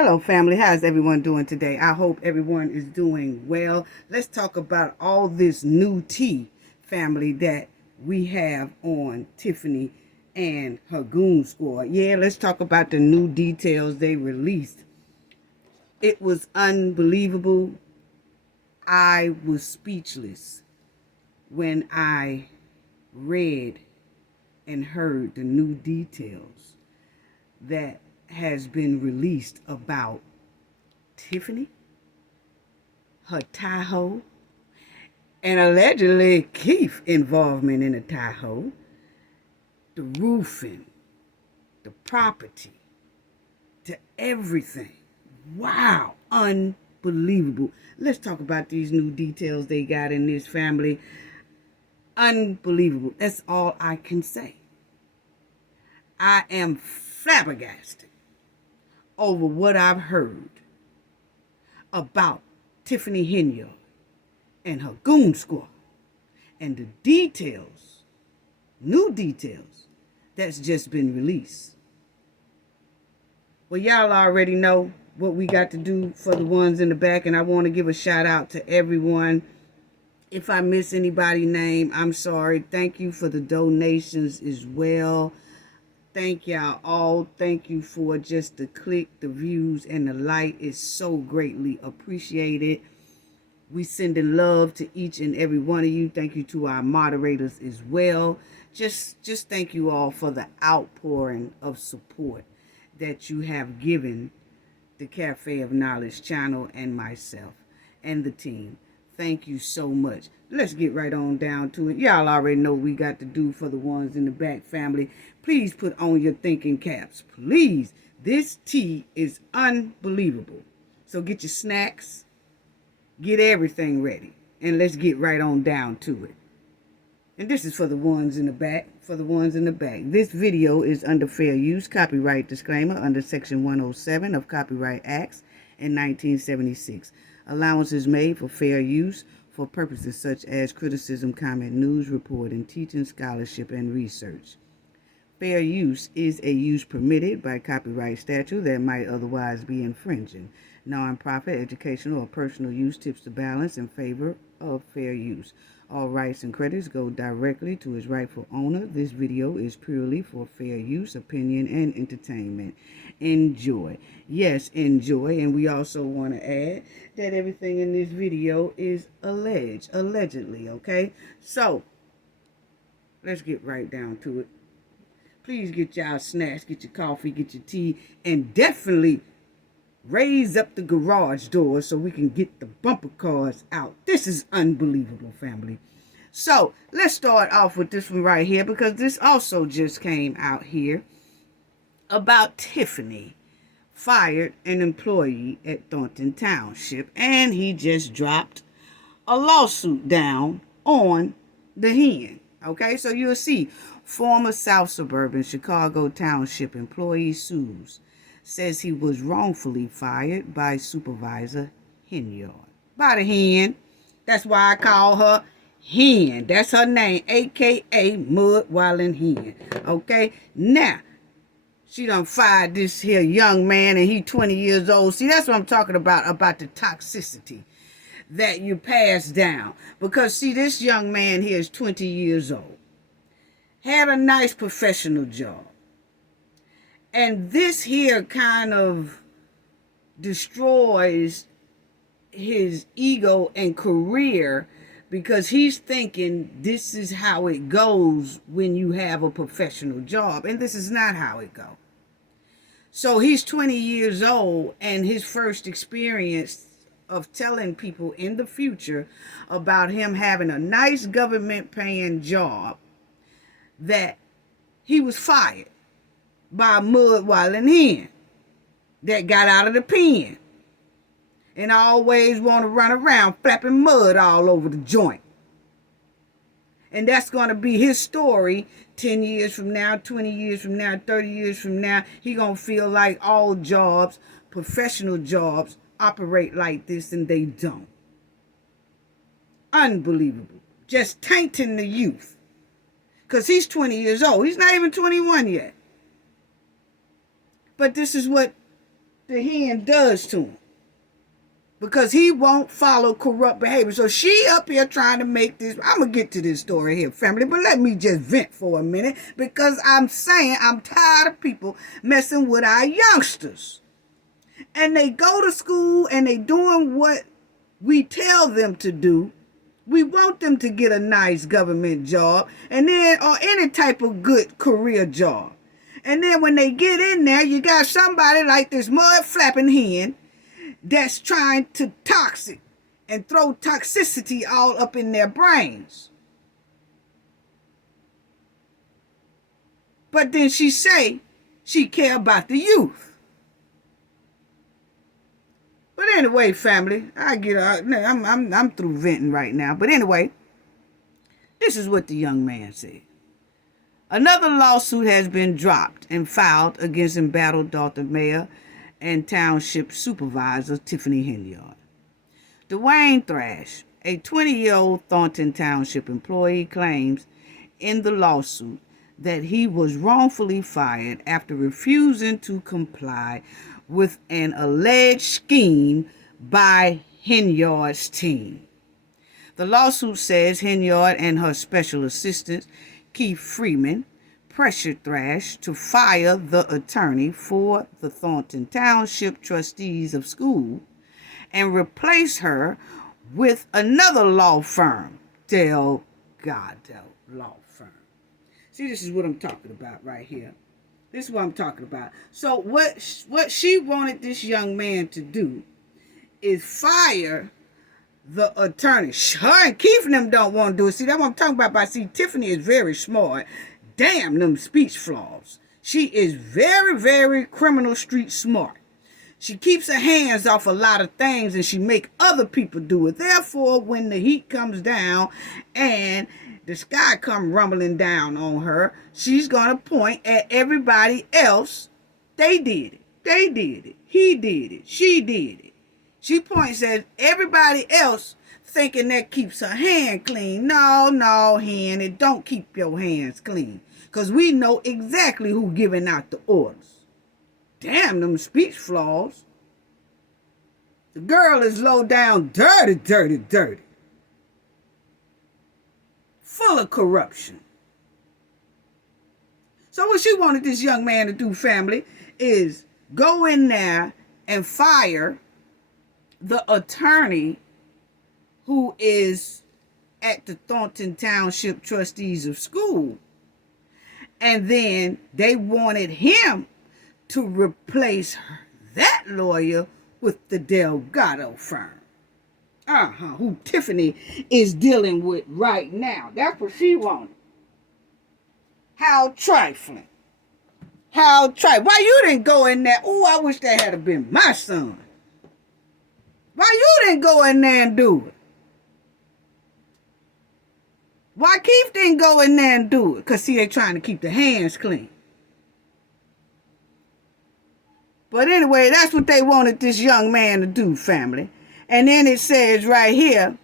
Hello, family. How's everyone doing today? I hope everyone is doing well. Let's talk about all this new tea, family, that we have on Tiffany and her goon squad. Yeah, let's talk about the new details they released. It was unbelievable. I was speechless when I read and heard the new details that has been released about Tiffany, her Tahoe, and allegedly Keith's involvement in the Tahoe, the roofing, the property, to everything. Wow, unbelievable. Let's talk about these new details they got in this family. Unbelievable. That's all I can say. I am flabbergasted over what I've heard about Tiffany Henyard and her goon squad and the details, new details, that's just been released. Well, y'all already know what we got to do for the ones in the back, and I want to give a shout out to everyone. If I miss anybody's name, I'm sorry. Thank you for the donations as well. Thank y'all all. Thank you for just the click, the views, and the like. It's so greatly appreciated. We sending love to each and every one of you. Thank you to our moderators as well. Just thank you all for the outpouring of support that you have given the Cafe of Knowledge channel and myself and the team. Thank you so much. Let's get right on down to it. Y'all already know what we got to do for the ones in the back, family. Please put on your thinking caps. Please. This tea is unbelievable. So get your snacks. Get everything ready. And let's get right on down to it. And this is for the ones in the back. For the ones in the back. This video is under fair use. Copyright disclaimer under Section 107 of Copyright Acts in 1976. Allowance is made for fair use for purposes such as criticism, comment, news, reporting, teaching, scholarship, and research. Fair use is a use permitted by copyright statute that might otherwise be infringing. Non-profit, educational, or personal use tips the balance in favor of fair use. All rights and credits go directly to its rightful owner. This video is purely for fair use, opinion, and entertainment. Enjoy. Yes, enjoy. And we also want to add that everything in this video is allegedly, okay? So, let's get right down to it. Please get y'all snacks, get your coffee, get your tea, and definitely raise up the garage door so we can get the bumper cars out. This is unbelievable, family. So let's start off with this one right here, because this also just came out here about Tiffany fired an employee at Thornton Township, and he just dropped a lawsuit down on the hen. Okay, so you'll see former South Suburban Chicago Township employee sues, says he was wrongfully fired by Supervisor Henyard. By the hen. That's why I call her Hen. That's her name, a.k.a. Mud Wildin' Hen. Okay? Now, she done fired this here young man, and he 20 years old. See, that's what I'm talking about the toxicity that you pass down. Because, see, this young man here is 20 years old. Had a nice professional job. And this here kind of destroys his ego and career, because he's thinking this is how it goes when you have a professional job. And this is not how it goes. So he's 20 years old, and his first experience of telling people in the future about him having a nice government paying job, that he was fired by a mud wildin' hen that got out of the pen and always want to run around flapping mud all over the joint. And that's going to be his story 10 years from now, 20 years from now, 30 years from now. He going to feel like all jobs, professional jobs, operate like this, and they don't. Unbelievable. Just tainting the youth. Because he's 20 years old. He's not even 21 yet. But this is what the hen does to him, because he won't follow corrupt behavior. So she up here trying to make this. I'm going to get to this story here, family, but let me just vent for a minute, because I'm saying I'm tired of people messing with our youngsters. And they go to school and they doing what we tell them to do. We want them to get a nice government job, and then, or any type of good career job. And then when they get in there, you got somebody like this mud flapping hen that's trying to toxic and throw toxicity all up in their brains. But then she say she care about the youth. But anyway, family, I'm through venting right now. But anyway, this is what the young man said. Another lawsuit has been dropped and filed against embattled Dolton mayor and township supervisor Tiffany Henyard. Dwayne Thrash, a 20-year-old Thornton Township employee, claims in the lawsuit that he was wrongfully fired after refusing to comply with an alleged scheme by Henyard's team. The lawsuit says Henyard and her special assistant, Keith Freeman, pressured Thrash to fire the attorney for the Thornton Township trustees of school and replace her with another law firm, Delgado Law Firm. See, this is what I'm talking about right here. This is what I'm talking about. So what she wanted this young man to do is fire the attorney. Her and Keith and them don't want to do it. See, that's what I'm talking about. But see, Tiffany is very smart. Damn them speech flaws. She is very, very criminal street smart. She keeps her hands off a lot of things and she make other people do it. Therefore, when the heat comes down and the sky come rumbling down on her, she's going to point at everybody else. They did it. They did it. He did it. She did it. She points at everybody else thinking that keeps her hand clean. No, hen, it don't keep your hands clean. Because we know exactly who giving out the orders. Damn them speech flaws. The girl is low down, dirty. Full of corruption. So what she wanted this young man to do, family, is go in there and fire the attorney who is at the Thornton Township trustees of school. And then they wanted him to replace that lawyer with the Delgado firm. Who Tiffany is dealing with right now. That's what she wanted. How trifling. How trifling. Why you didn't go in there? Oh, I wish that had been my son. Why you didn't go in there and do it? Why Keith didn't go in there and do it? Because, see, they trying to keep the hands clean. But anyway, that's what they wanted this young man to do, family. And then it says right here,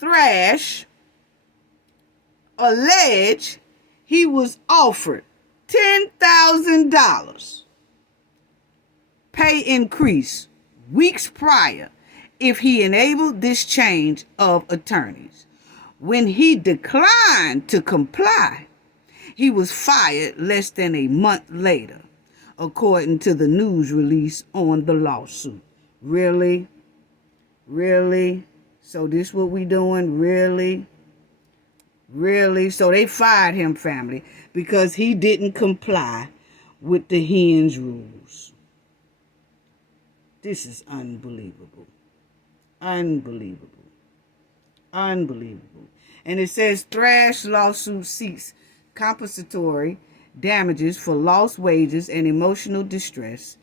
Thrash alleged he was offered $10,000 pay increase weeks prior if he enabled this change of attorneys. When he declined to comply, he was fired less than a month later, according to the news release on the lawsuit. Really? So this what we doing? Really? So they fired him, family, because he didn't comply with the hen's rules. This is unbelievable. Unbelievable. And it says Thrash lawsuit seeks compensatory damages for lost wages and emotional distress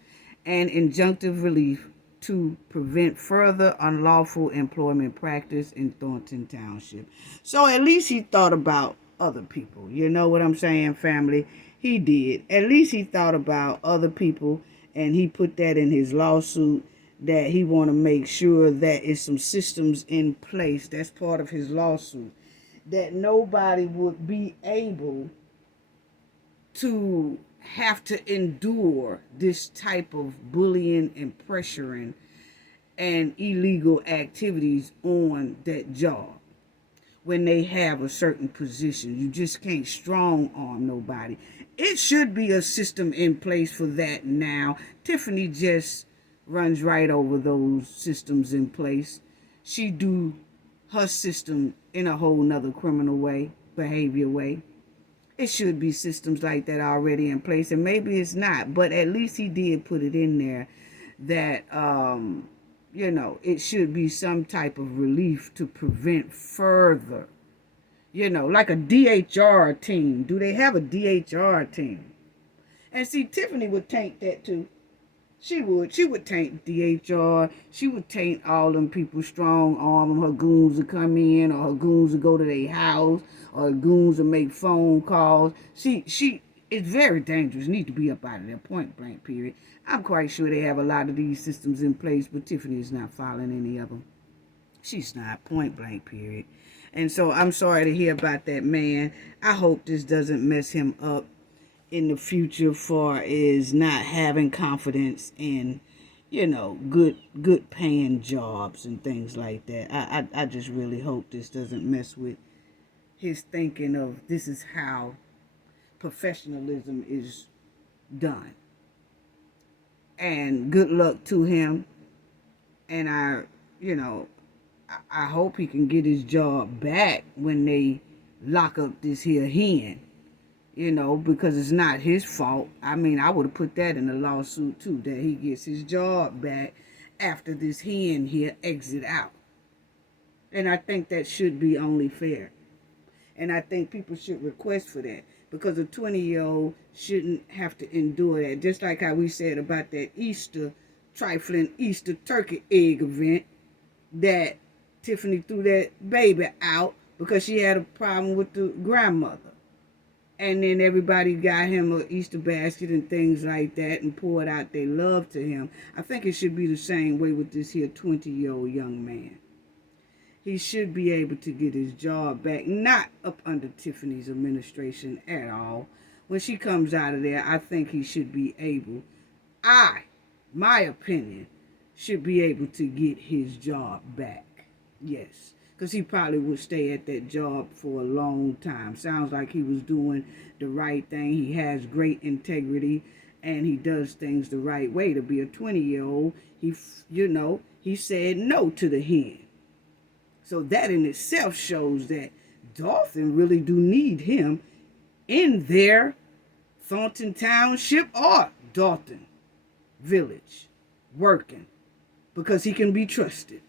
and injunctive relief to prevent further unlawful employment practice in Thornton Township. So at least he thought about other people. You know what I'm saying, family? He did. At least he thought about other people, and he put that in his lawsuit, that he want to make sure that is some systems in place. That's part of his lawsuit. That nobody would be able to have to endure this type of bullying and pressuring and illegal activities on that job when they have a certain position. You just can't strong arm nobody. It should be a system in place for that now. Tiffany just runs right over those systems in place. She do her system in a whole nother criminal way, behavior way. It should be systems like that already in place, and maybe it's not, but at least he did put it in there that it should be some type of relief to prevent further, like a DHR team. Do they have a DHR team? And see, Tiffany would taint that too. She would taint DHR. She would taint all them people strong arm them. Her goons would come in, or her goons would go to their house, or her goons would make phone calls. She it's very dangerous. Need to be up out of there, point blank, period. I'm quite sure they have a lot of these systems in place, but Tiffany is not following any of them. She's not, point blank, period. And so I'm sorry to hear about that man. I hope this doesn't mess him up in the future for is not having confidence in, good paying jobs and things like that. I just really hope this doesn't mess with his thinking of this is how professionalism is done. And good luck to him. And I hope he can get his job back when they lock up this here hen. Because it's not his fault. I mean, I would have put that in the lawsuit too, that he gets his job back after this hen here exit out. And I think that should be only fair. And I think people should request for that, because a 20-year-old shouldn't have to endure that. Just like how we said about that trifling Easter turkey egg event, that Tiffany threw that baby out because she had a problem with the grandmother. And then everybody got him an Easter basket and things like that and poured out their love to him. I think it should be the same way with this here 20-year-old young man. He should be able to get his job back, not up under Tiffany's administration at all. When she comes out of there, I think he should be able, my opinion, should be able to get his job back. Yes. Because he probably would stay at that job for a long time. Sounds like he was doing the right thing. He has great integrity, and he does things the right way. To be a 20-year-old, he said no to the hen. So that in itself shows that Dolton really do need him in their Thornton Township or Dolton Village working, because he can be trusted.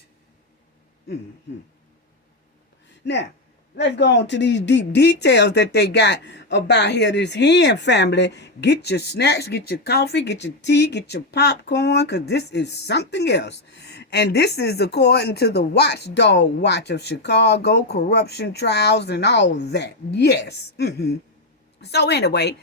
Now, let's go on to these deep details that they got about here, this hen family. Get your snacks, get your coffee, get your tea, get your popcorn, because this is something else. And this is according to the Watchdog Watch of Chicago, corruption trials and all that. Yes. So anyway,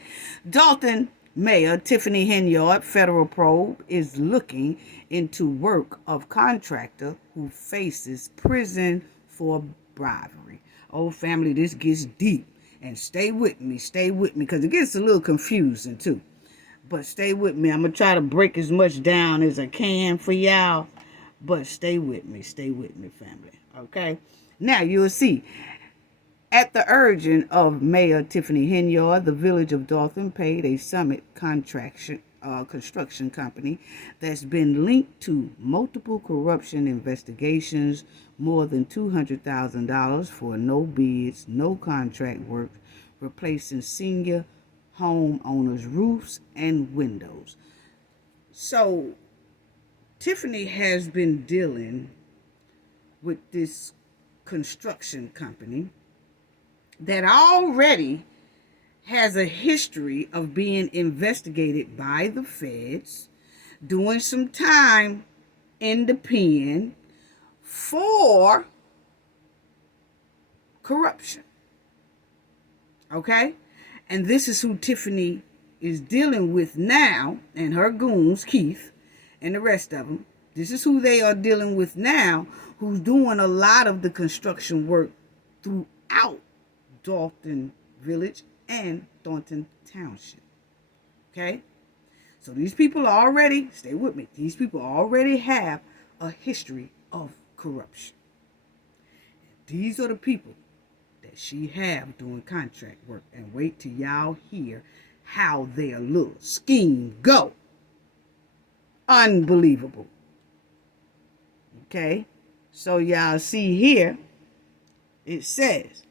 Dolton Mayor Tiffany Henyard, federal probe, is looking into work of contractor who faces prison for bribery. Oh, family, this gets deep. And stay with me, because it gets a little confusing too. But stay with me. I'm going to try to break as much down as I can for y'all. But stay with me, family. Okay? Now, you'll see. At the urging of Mayor Tiffany Henyard, the village of Dolton paid a Summit construction company that's been linked to multiple corruption investigations more than $200,000 for no bids, no contract work, replacing senior homeowners' roofs and windows. So, Tiffany has been dealing with this construction company that already has a history of being investigated by the feds, doing some time in the pen for corruption. Okay? And this is who Tiffany is dealing with now, and her goons, Keith, and the rest of them. This is who they are dealing with now, who's doing a lot of the construction work throughout Dolton Village and Thornton Township. Okay? So these people already, stay with me, these people already have a history of corruption. These are the people that she have doing contract work. And wait till y'all hear how their little scheme go. Unbelievable. Okay? So y'all see here, it says,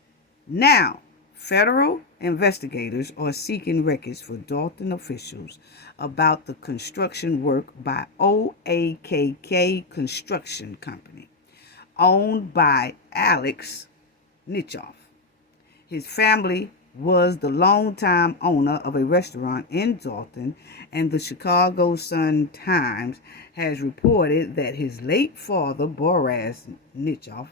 now, federal investigators are seeking records for Dolton officials about the construction work by OAKK Construction Company, owned by Alex Nitchoff. His family was the longtime owner of a restaurant in Dolton, and the Chicago Sun-Times has reported that his late father, Boraz Nitchoff,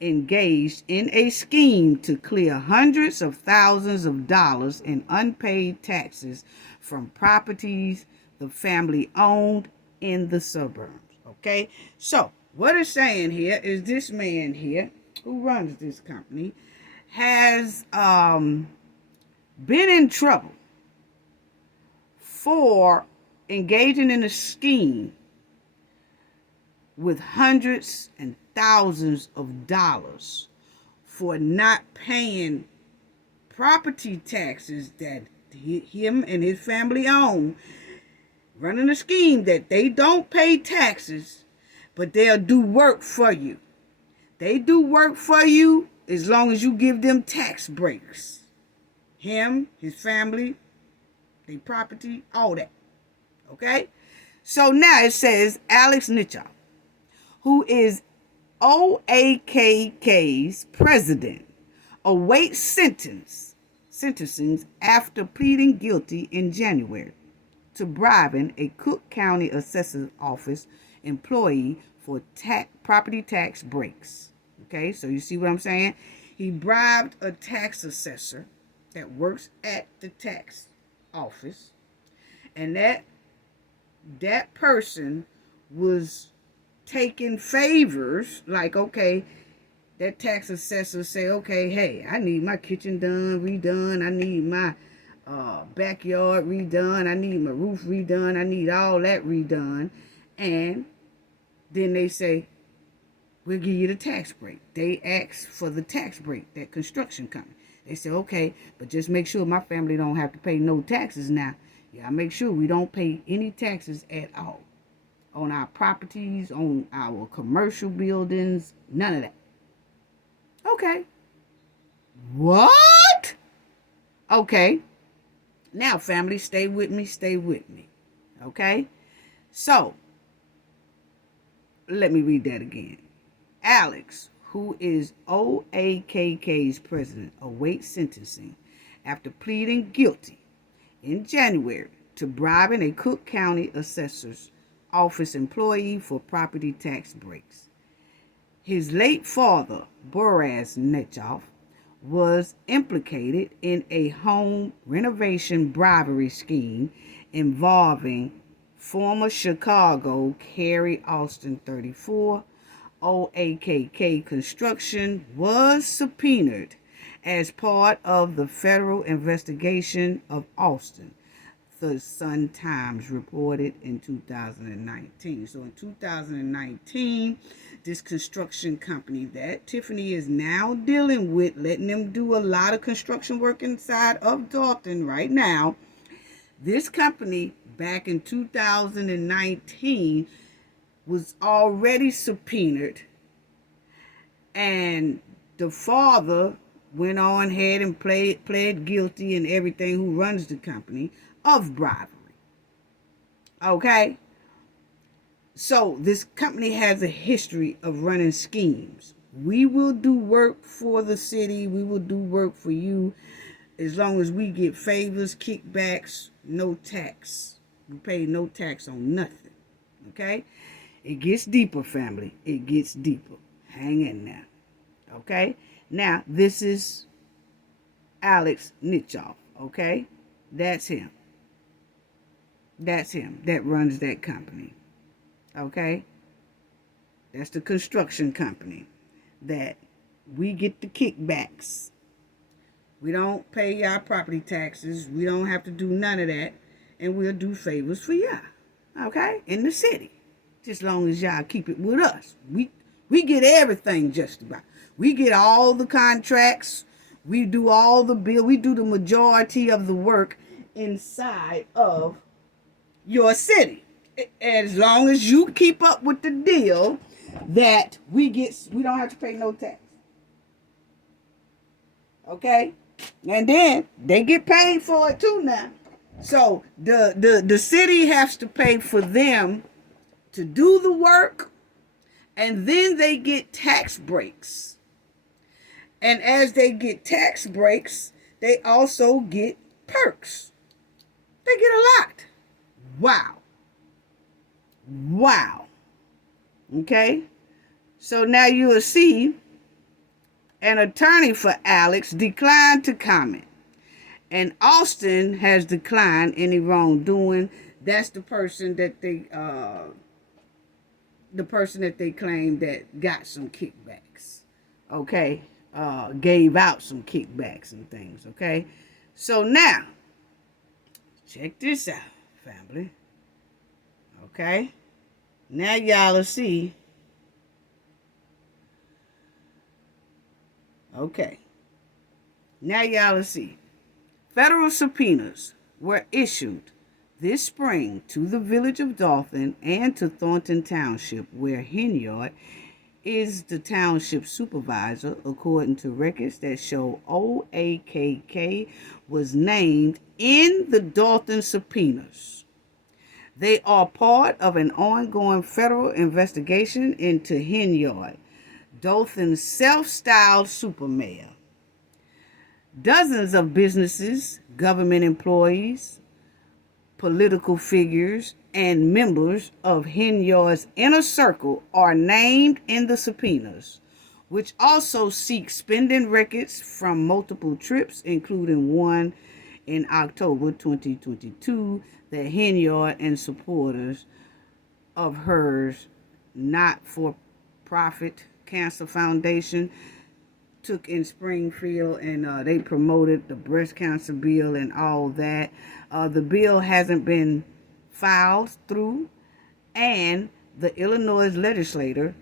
engaged in a scheme to clear hundreds of thousands of dollars in unpaid taxes from properties the family owned in the suburbs. Okay, so what it's saying here is this man here who runs this company has been in trouble for engaging in a scheme with hundreds and thousands of dollars for not paying property taxes that him and his family own, running a scheme that they don't pay taxes, but they'll do work for you. They do work for you as long as you give them tax breaks. Him, his family, their property, all that. Okay? So now it says Alex Nitchoff, who is OAKK's president, awaits sentencing after pleading guilty in January to bribing a Cook County Assessor's Office employee for property tax breaks. Okay, so you see what I'm saying? He bribed a tax assessor that works at the tax office, and that person was taking favors, like, okay, that tax assessor say, okay, hey, I need my kitchen redone, I need my backyard redone, I need my roof redone, I need all that redone, and then they say, we'll give you the tax break. They ask for the tax break, that construction company. They say, okay, but just make sure my family don't have to pay no taxes now. Yeah, I make sure we don't pay any taxes at all on our properties, on our commercial buildings, none of that. Okay. What? Okay. Now, family, stay with me, stay with me. Okay? So, let me read that again. Alex, who is OAKK's president, awaits sentencing after pleading guilty in January to bribing a Cook County Assessor's Office employee for property tax breaks. His late father, Boraz Nitchoff, was implicated in a home renovation bribery scheme involving former Chicago Carrie Austin 34. OAKK Construction was subpoenaed as part of the federal investigation of Austin, the Sun-Times reported in 2019. So in 2019, this construction company that Tiffany is now dealing with, letting them do a lot of construction work inside of Dolton right now, this company back in 2019 was already subpoenaed, and the father went on ahead and pled guilty and everything, who runs the company, of bribery. Okay? So this company has a history of running schemes. We will do work for the city. We will do work for you as long as we get favors, kickbacks, no tax. We pay no tax on nothing. Okay? It gets deeper, family. It gets deeper. Hang in there. Okay? Now, this is Alex Nitchoff. Okay? That's him. That's him that runs that company. Okay? That's the construction company that we get the kickbacks. We don't pay our property taxes. We don't have to do none of that. and we'll do favors for y'all. Okay? In the city. Just long as y'all keep it with us. We get everything just about. We get all the contracts. We do all the bill. We do the majority of the work inside of your city. As long as you keep up with the deal that we don't have to pay no tax. Okay? And then they get paid for it too now. So the city has to pay for them to do the work, and then they get tax breaks. And as they get tax breaks, they also get perks. They get a lot. Wow. Wow. Okay? So now you will see an attorney for Alex declined to comment. And Austin has declined any wrongdoing. That's the person that they claim that got some kickbacks. Okay? Gave out some kickbacks and things. Okay? So now, check this out, family. Okay? Now y'all will see. Okay. Now y'all will see. Federal subpoenas were issued this spring to the village of Dolton and to Thornton Township, where Henyard is the township supervisor, according to records that show OAKK was named in the Dolton subpoenas. They are part of an ongoing federal investigation into Henyard, Dolton's self-styled supermayor. Dozens of businesses, government employees, political figures, and members of Henyard's inner circle are named in the subpoenas, which also seek spending records from multiple trips, including one in October 2022 that Henyard and supporters of hers not-for-profit cancer foundation took in Springfield, and they promoted the breast cancer bill and all that. The bill hasn't been filed through, and the Illinois legislature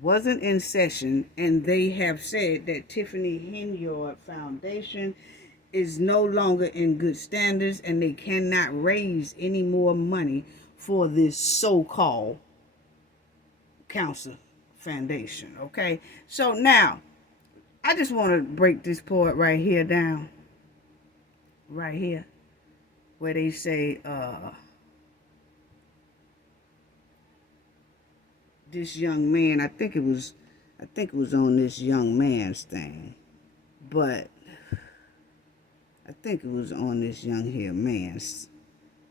wasn't in session, and they have said that Tiffany Henyard Foundation is no longer in good standards, and they cannot raise any more money for this so-called cancer foundation. Okay, so now I just want to break this part right here down. Right here. Where they say, this young man, I think it was on this young man's thing. But I think it was on this young here man's.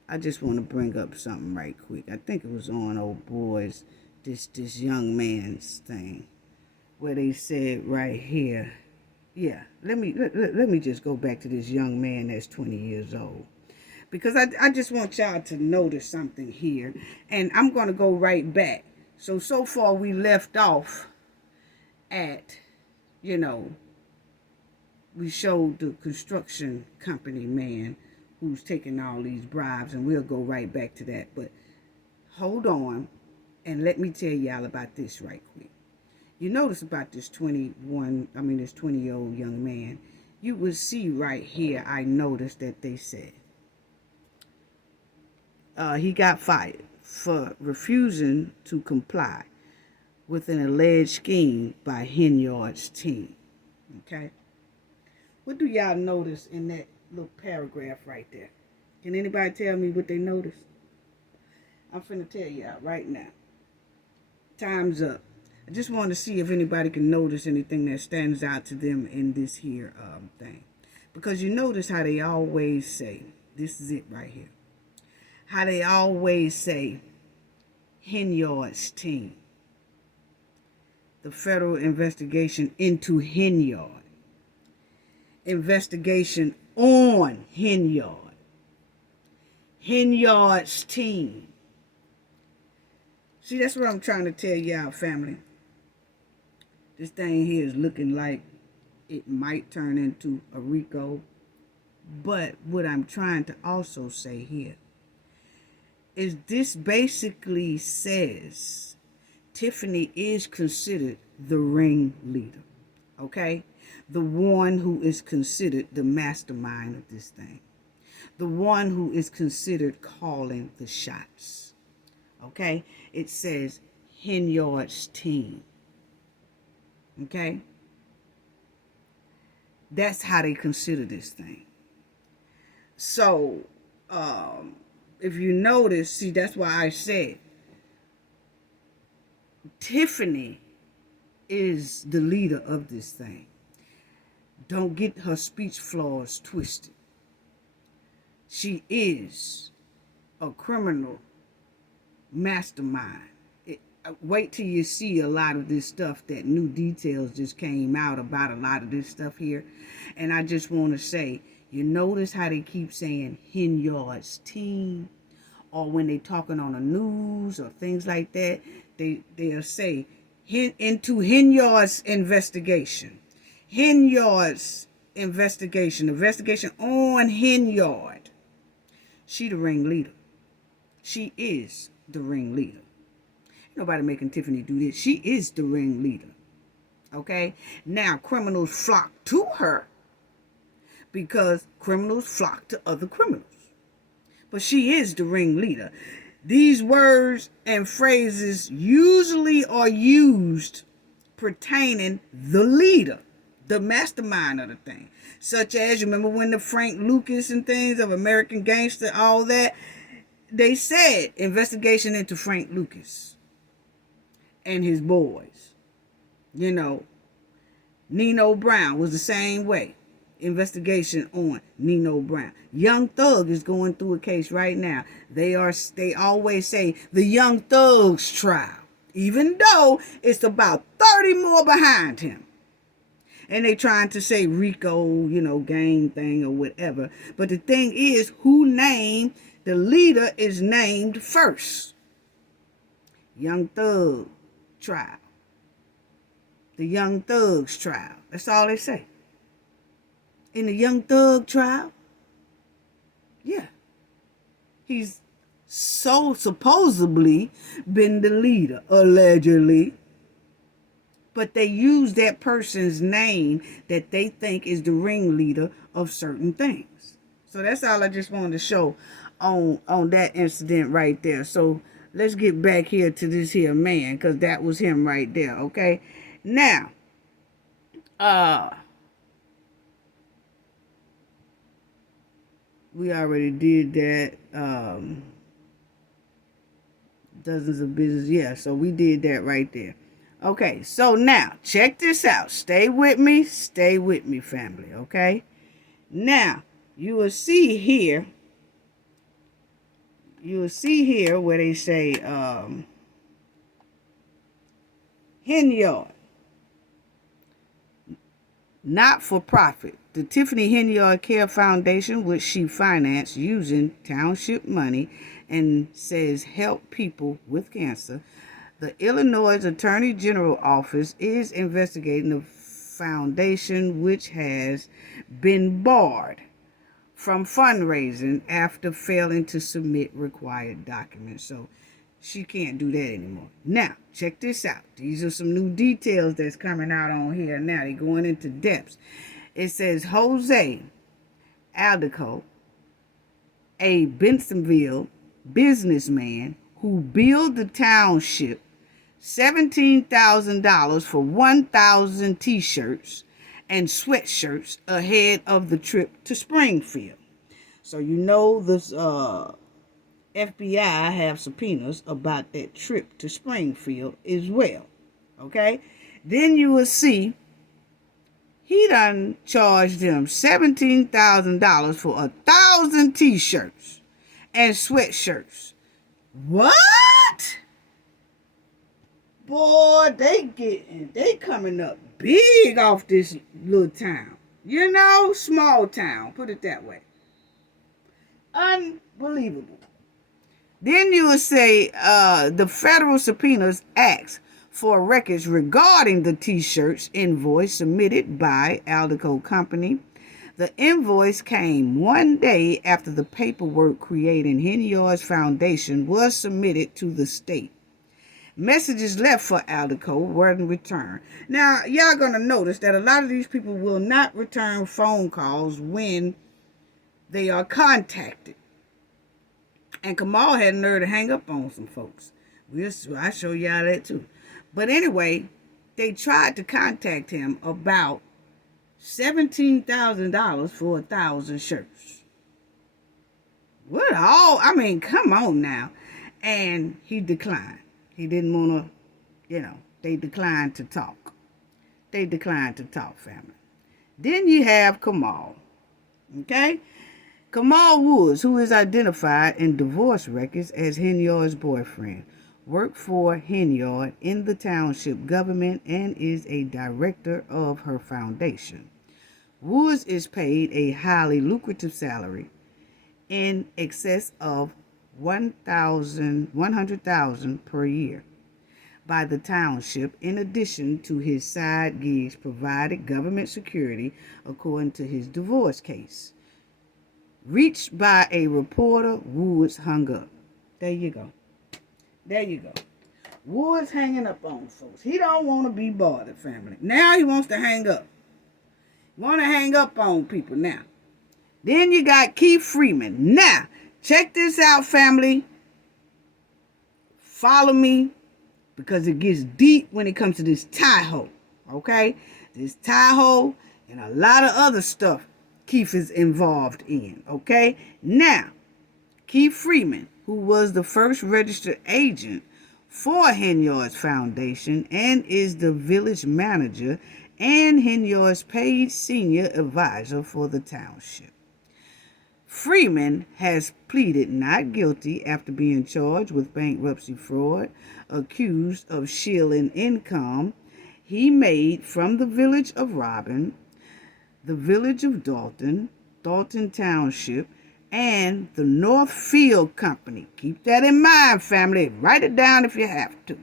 I just want to bring up something right quick. I think it was on old boys, this young man's thing, where they said right here, yeah, let me just go back to this young man that's 20 years old, because I just want y'all to notice something here, and I'm going to go right back. So far we left off at, we showed the construction company man who's taking all these bribes, and we'll go right back to that. But hold on, and let me tell y'all about this right quick. You notice about this 20-year-old young man, you will see right here, I noticed that they said he got fired for refusing to comply with an alleged scheme by Henyard's team. Okay? What do y'all notice in that little paragraph right there? Can anybody tell me what they noticed? I'm finna tell y'all right now. Time's up. I just want to see if anybody can notice anything that stands out to them in this here thing. Because you notice how they always say, this is it right here, how they always say Henyard's team. The federal investigation into Henyard. Investigation on Henyard. Henyard's team. See, that's what I'm trying to tell y'all, family. This thing here is looking like it might turn into a RICO. But what I'm trying to also say here is this basically says Tiffany is considered the ringleader, okay? The one who is considered the mastermind of this thing. The one who is considered calling the shots, okay? It says Henyard's team, okay? That's how they consider this thing. So, if you notice, see, that's why I said Tiffany is the leader of this thing. Don't get her speech flaws twisted. She is a criminal mastermind. Wait till you see a lot of this stuff, that new details just came out about a lot of this stuff here. And I just want to say, you notice how they keep saying Henyard's team, or when they talking on the news or things like that, they'll say into Henyard's investigation. Henyard's investigation on Henyard. She the ringleader. She is the ringleader. Nobody making Tiffany do this. She is the ringleader. Okay? Now, criminals flock to her because criminals flock to other criminals. But she is the ringleader. These words and phrases usually are used pertaining the leader, the mastermind of the thing. Such as, you remember when the Frank Lucas and things of American Gangster, all that, they said investigation into Frank Lucas and his boys. You know, Nino Brown was the same way. Investigation on Nino Brown. Young Thug is going through a case right now. They always say the Young Thug's trial, even though it's about 30 more behind him. And they trying to say Rico, gang thing or whatever. But the thing is, who named the leader is named first. Young Thug trial. The Young Thug's trial. That's all they say. In the Young Thug trial, yeah, he's so supposedly been the leader, allegedly. But they use that person's name that they think is the ringleader of certain things. So that's all I just wanted to show on that incident right there. So let's get back here to this here man, because that was him right there, okay? Now, we already did that. Dozens of business. Yeah, so we did that right there. Okay, so now, check this out. Stay with me, family, okay? Now, you will see here where they say, Henyard, not for profit. The Tiffany Henyard Care Foundation, which she financed using township money and says help people with cancer. The Illinois Attorney General Office is investigating the foundation, which has been barred from fundraising after failing to submit required documents. So she can't do that anymore. Now, check this out. These are some new details that's coming out on here now. They're going into depths. It says Jose Aldico, a Bentonville businessman who billed the township $17,000 for 1,000 t-shirts and sweatshirts ahead of the trip to Springfield. So this FBI have subpoenas about that trip to Springfield as well. Okay? Then you will see he done charged them $17,000 for 1,000 t-shirts and sweatshirts. What? Boy, they coming up big off this little town. Small town, put it that way. Unbelievable. Then you will say the federal subpoenas ask for records regarding the t-shirts invoice submitted by Aldico Company. The invoice came one day after the paperwork creating Henyard's foundation was submitted to the state. Messages left for Aldeco weren't returned. Now, y'all gonna notice that a lot of these people will not return phone calls when they are contacted. And Kamal had nerve to hang up on some folks. I'll show y'all that too. But anyway, they tried to contact him about $17,000 for 1,000 shirts. What all? I mean, come on now. And he declined. He didn't want to, they declined to talk. They declined to talk, family. Then you have Kamal. Okay? Kamal Woods, who is identified in divorce records as Henyard's boyfriend, worked for Henyard in the township government and is a director of her foundation. Woods is paid a highly lucrative salary in excess of $100,000 per year by the township, in addition to his side gigs provided government security, according to his divorce case. Reached by a reporter, Woods hung up. There you go. There you go. Woods hanging up on folks. He don't want to be bothered, family. Now he wants to hang up. Want to hang up on people now. Then you got Keith Freeman. Now, check this out, family. Follow me, because it gets deep when it comes to this tie-ho. Okay? This tie-ho and a lot of other stuff Keith is involved in. Okay? Now, Keith Freeman, who was the first registered agent for Henyard's foundation and is the village manager and Henyard's paid senior advisor for the township. Freeman has pleaded not guilty after being charged with bankruptcy fraud, accused of shielding income he made from the village of Robin, the village of Dolton, Thornton Township, and the Northfield Company. Keep that in mind, family. Write it down if you have to.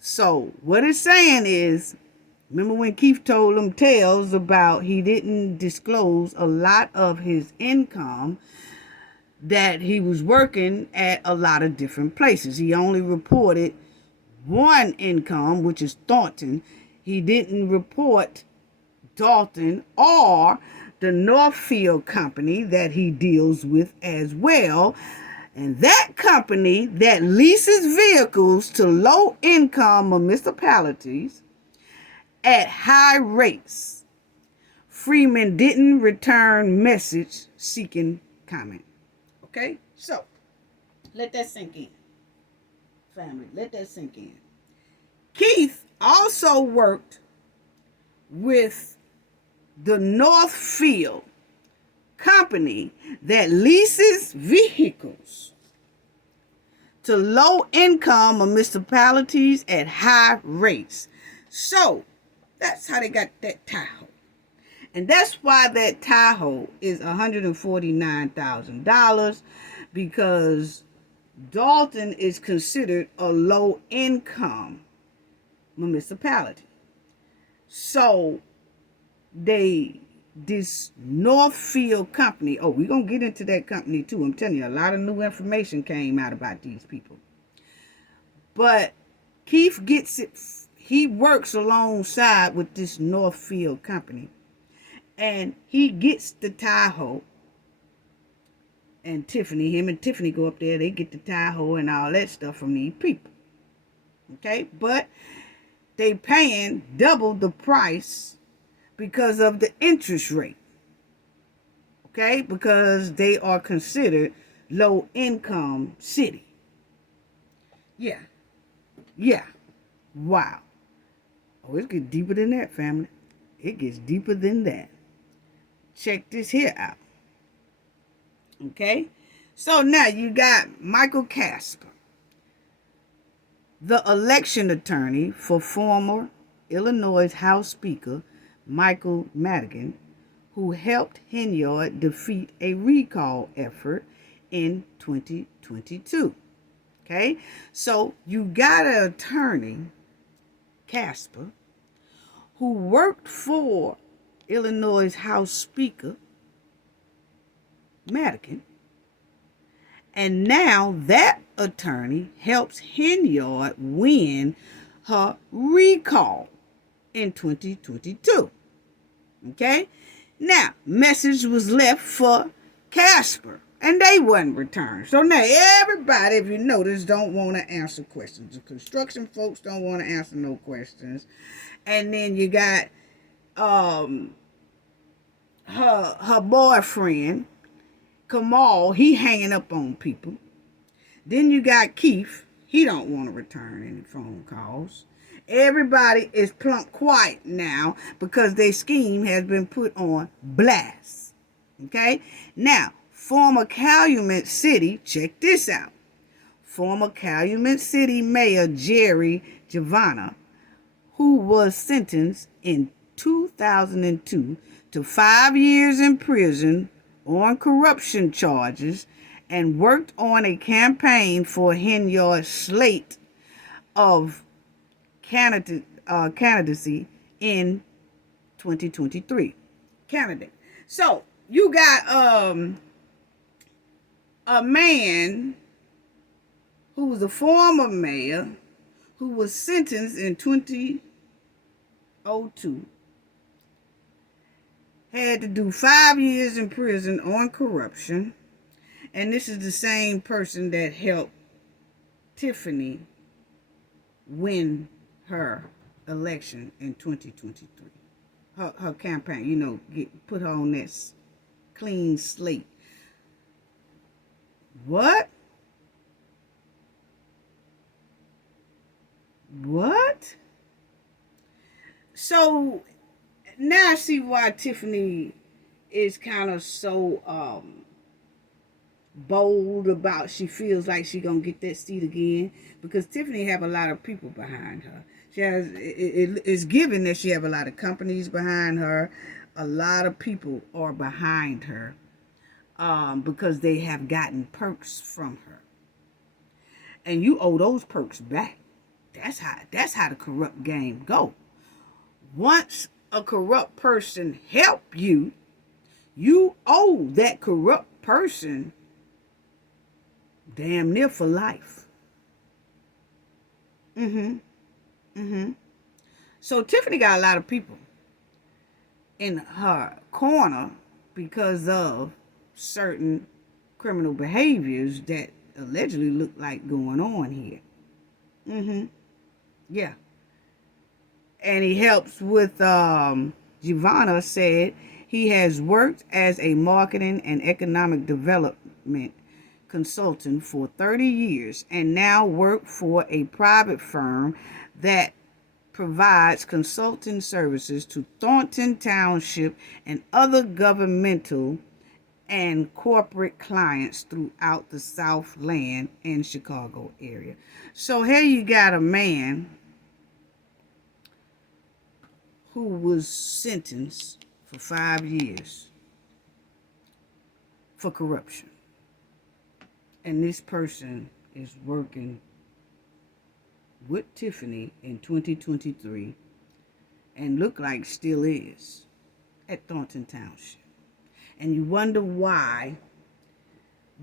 So what it's saying is, remember when Keith told them tales about he didn't disclose a lot of his income, that he was working at a lot of different places. He only reported one income, which is Thornton. He didn't report Dolton or the Northfield Company that he deals with as well. And that company that leases vehicles to low-income municipalities at high rates. Freeman didn't return message seeking comment. Okay? So, let that sink in. Family, let that sink in. Keith also worked with the Northfield Company that leases vehicles to low-income municipalities at high rates. So, that's how they got that Tahoe. And that's why that Tahoe is $149,000, because Dolton is considered a low-income municipality. So, this Northfield Company, we're going to get into that company too. I'm telling you, a lot of new information came out about these people. But Keith gets it. He works alongside with this Northfield Company, and he gets the Tahoe. And Tiffany, him and Tiffany go up there. They get the Tahoe and all that stuff from these people. Okay, but they paying double the price because of the interest rate. Okay, because they are considered low income city. Yeah. Wow. It gets deeper than that, family. It gets deeper than that. Check this here out. Okay? So now you got Michael Casper, the election attorney for former Illinois House Speaker Michael Madigan, who helped Henyard defeat a recall effort in 2022. Okay? So you got an attorney, Casper, who worked for Illinois House Speaker Madigan. And now that attorney helps Henyard win her recall in 2022. Okay? Now, message was left for Casper, and they wasn't returned. So now everybody, if you notice, don't want to answer questions. The construction folks don't want to answer no questions. And then you got her boyfriend, Kamal, he hanging up on people. Then you got Keith, he don't want to return any phone calls. Everybody is plump quiet now because their scheme has been put on blast. Okay? Now, former Calumet City, check this out. Former Calumet City Mayor Jerry Giovanna, who was sentenced in 2002 to 5 years in prison on corruption charges and worked on a campaign for Henyard's slate of candidacy in 2023. Candidate. So you got a man who was a former mayor who was sentenced in 2002, had to do 5 years in prison on corruption, and this is the same person that helped Tiffany win her election in 2023. Her campaign, put her on this clean slate. What? So now I see why Tiffany is kind of so bold about she feels like she gonna get that seat again, because Tiffany have a lot of people behind her. She has it's given that she have a lot of companies behind her. A lot of people are behind her because they have gotten perks from her, and you owe those perks back. That's how the corrupt game go. Once a corrupt person help you, you owe that corrupt person damn near for life. So Tiffany got a lot of people in her corner because of certain criminal behaviors that allegedly look like going on here. Yeah. And he helps with, Giovanna said he has worked as a marketing and economic development consultant for 30 years and now work for a private firm that provides consulting services to Thornton Township and other governmental and corporate clients throughout the Southland and Chicago area. So here you got a man who was sentenced for 5 years for corruption. And this person is working with Tiffany in 2023 and look like still is at Thornton Township. And you wonder why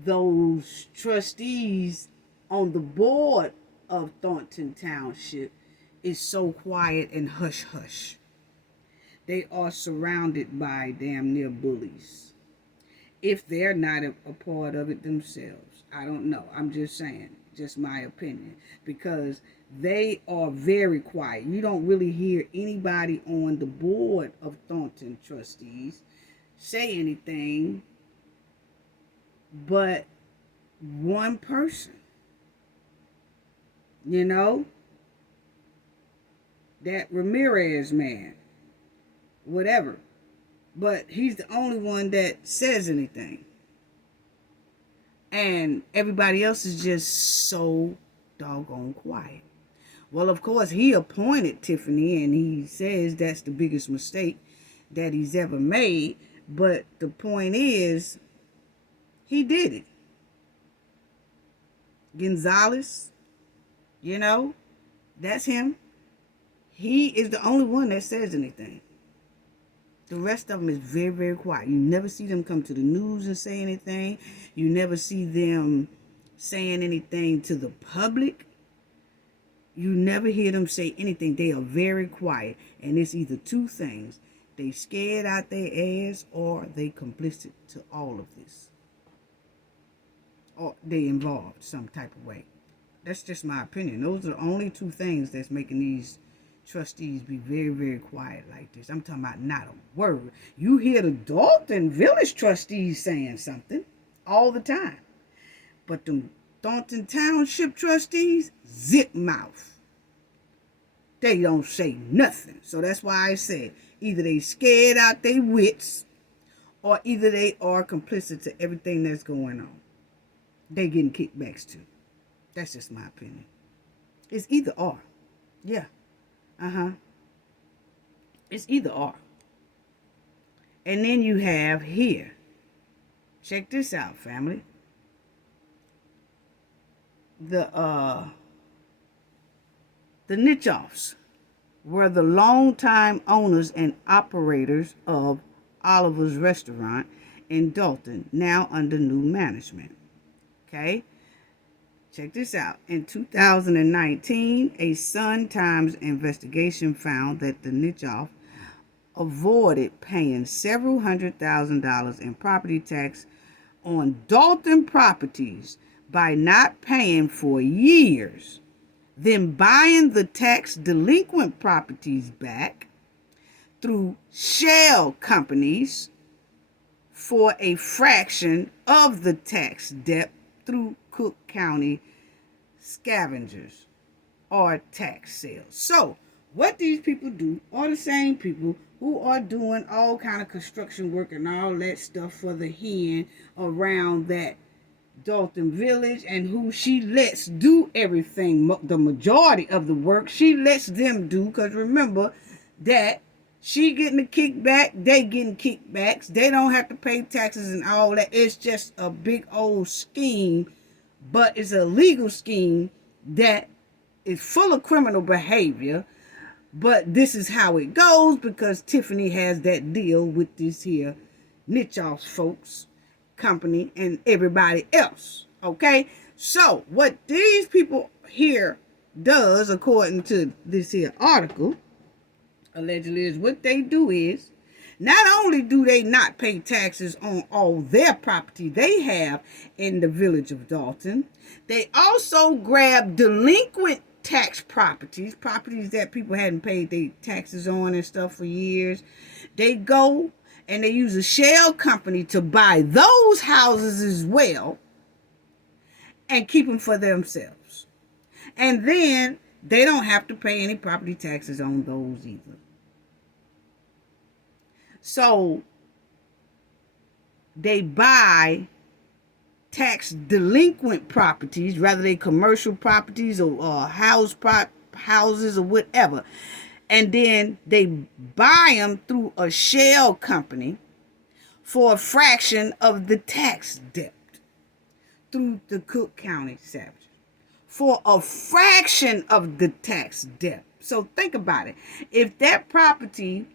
those trustees on the board of Thornton Township is so quiet and hush-hush. They are surrounded by damn near bullies. If they're not a part of it themselves. I don't know. I'm just saying. Just my opinion. Because they are very quiet. You don't really hear anybody on the board of Thornton trustees say anything but one person. That Ramirez man. Whatever. But he's the only one that says anything. And everybody else is just so doggone quiet. Well, of course, he appointed Tiffany, and he says that's the biggest mistake that he's ever made. But the point is, he did it. Gonzalez, that's him. He is the only one that says anything. The rest of them is very, very quiet. You never see them come to the news and say anything. You never see them saying anything to the public. You never hear them say anything. They are very quiet. And it's either two things. They scared out their ass, or they complicit to all of this. Or they involved some type of way. That's just my opinion. Those are the only two things that's making these trustees be very, very quiet like this. I'm talking about not a word. You hear the Dolton Village trustees saying something all the time. But the Thornton Township trustees, zip mouth. They don't say nothing. So that's why I said either they scared out their wits, or either they are complicit to everything that's going on. They getting kickbacks too. That's just my opinion. It's either or. Yeah. It's either or. And then you have here. Check this out, family. The niche offs were the longtime owners and operators of Oliver's Restaurant in Dolton, now under new management. Okay? Check this out. In 2019, a Sun Times investigation found that the Nichoff avoided paying several $100,000 in property tax on Dolton properties by not paying for years, then buying the tax delinquent properties back through shell companies for a fraction of the tax debt through Cook County scavengers or tax sales. So what these people do are the same people who are doing all kind of construction work and all that stuff for the hen around that Dolton Village, and who she lets do everything, the majority of the work she lets them do, because remember that she getting a kickback, they getting kickbacks, they don't have to pay taxes and all that. It's just a big old scheme, but it's a legal scheme that is full of criminal behavior. But this is how it goes, because Tiffany has that deal with this here Nichoff folks company and everybody else. Okay, so what these people here does, according to this here article, allegedly, is what they do is, not only do they not pay taxes on all their property they have in the village of Dolton, they also grab delinquent tax properties that people hadn't paid their taxes on and stuff for years. They go and they use a shell company to buy those houses as well and keep them for themselves. And then they don't have to pay any property taxes on those either. So they buy tax delinquent properties, rather they commercial properties or houses or whatever, and then they buy them through a shell company for a fraction of the tax debt through the Cook County Savages, for a fraction of the tax debt. So think about it. If that property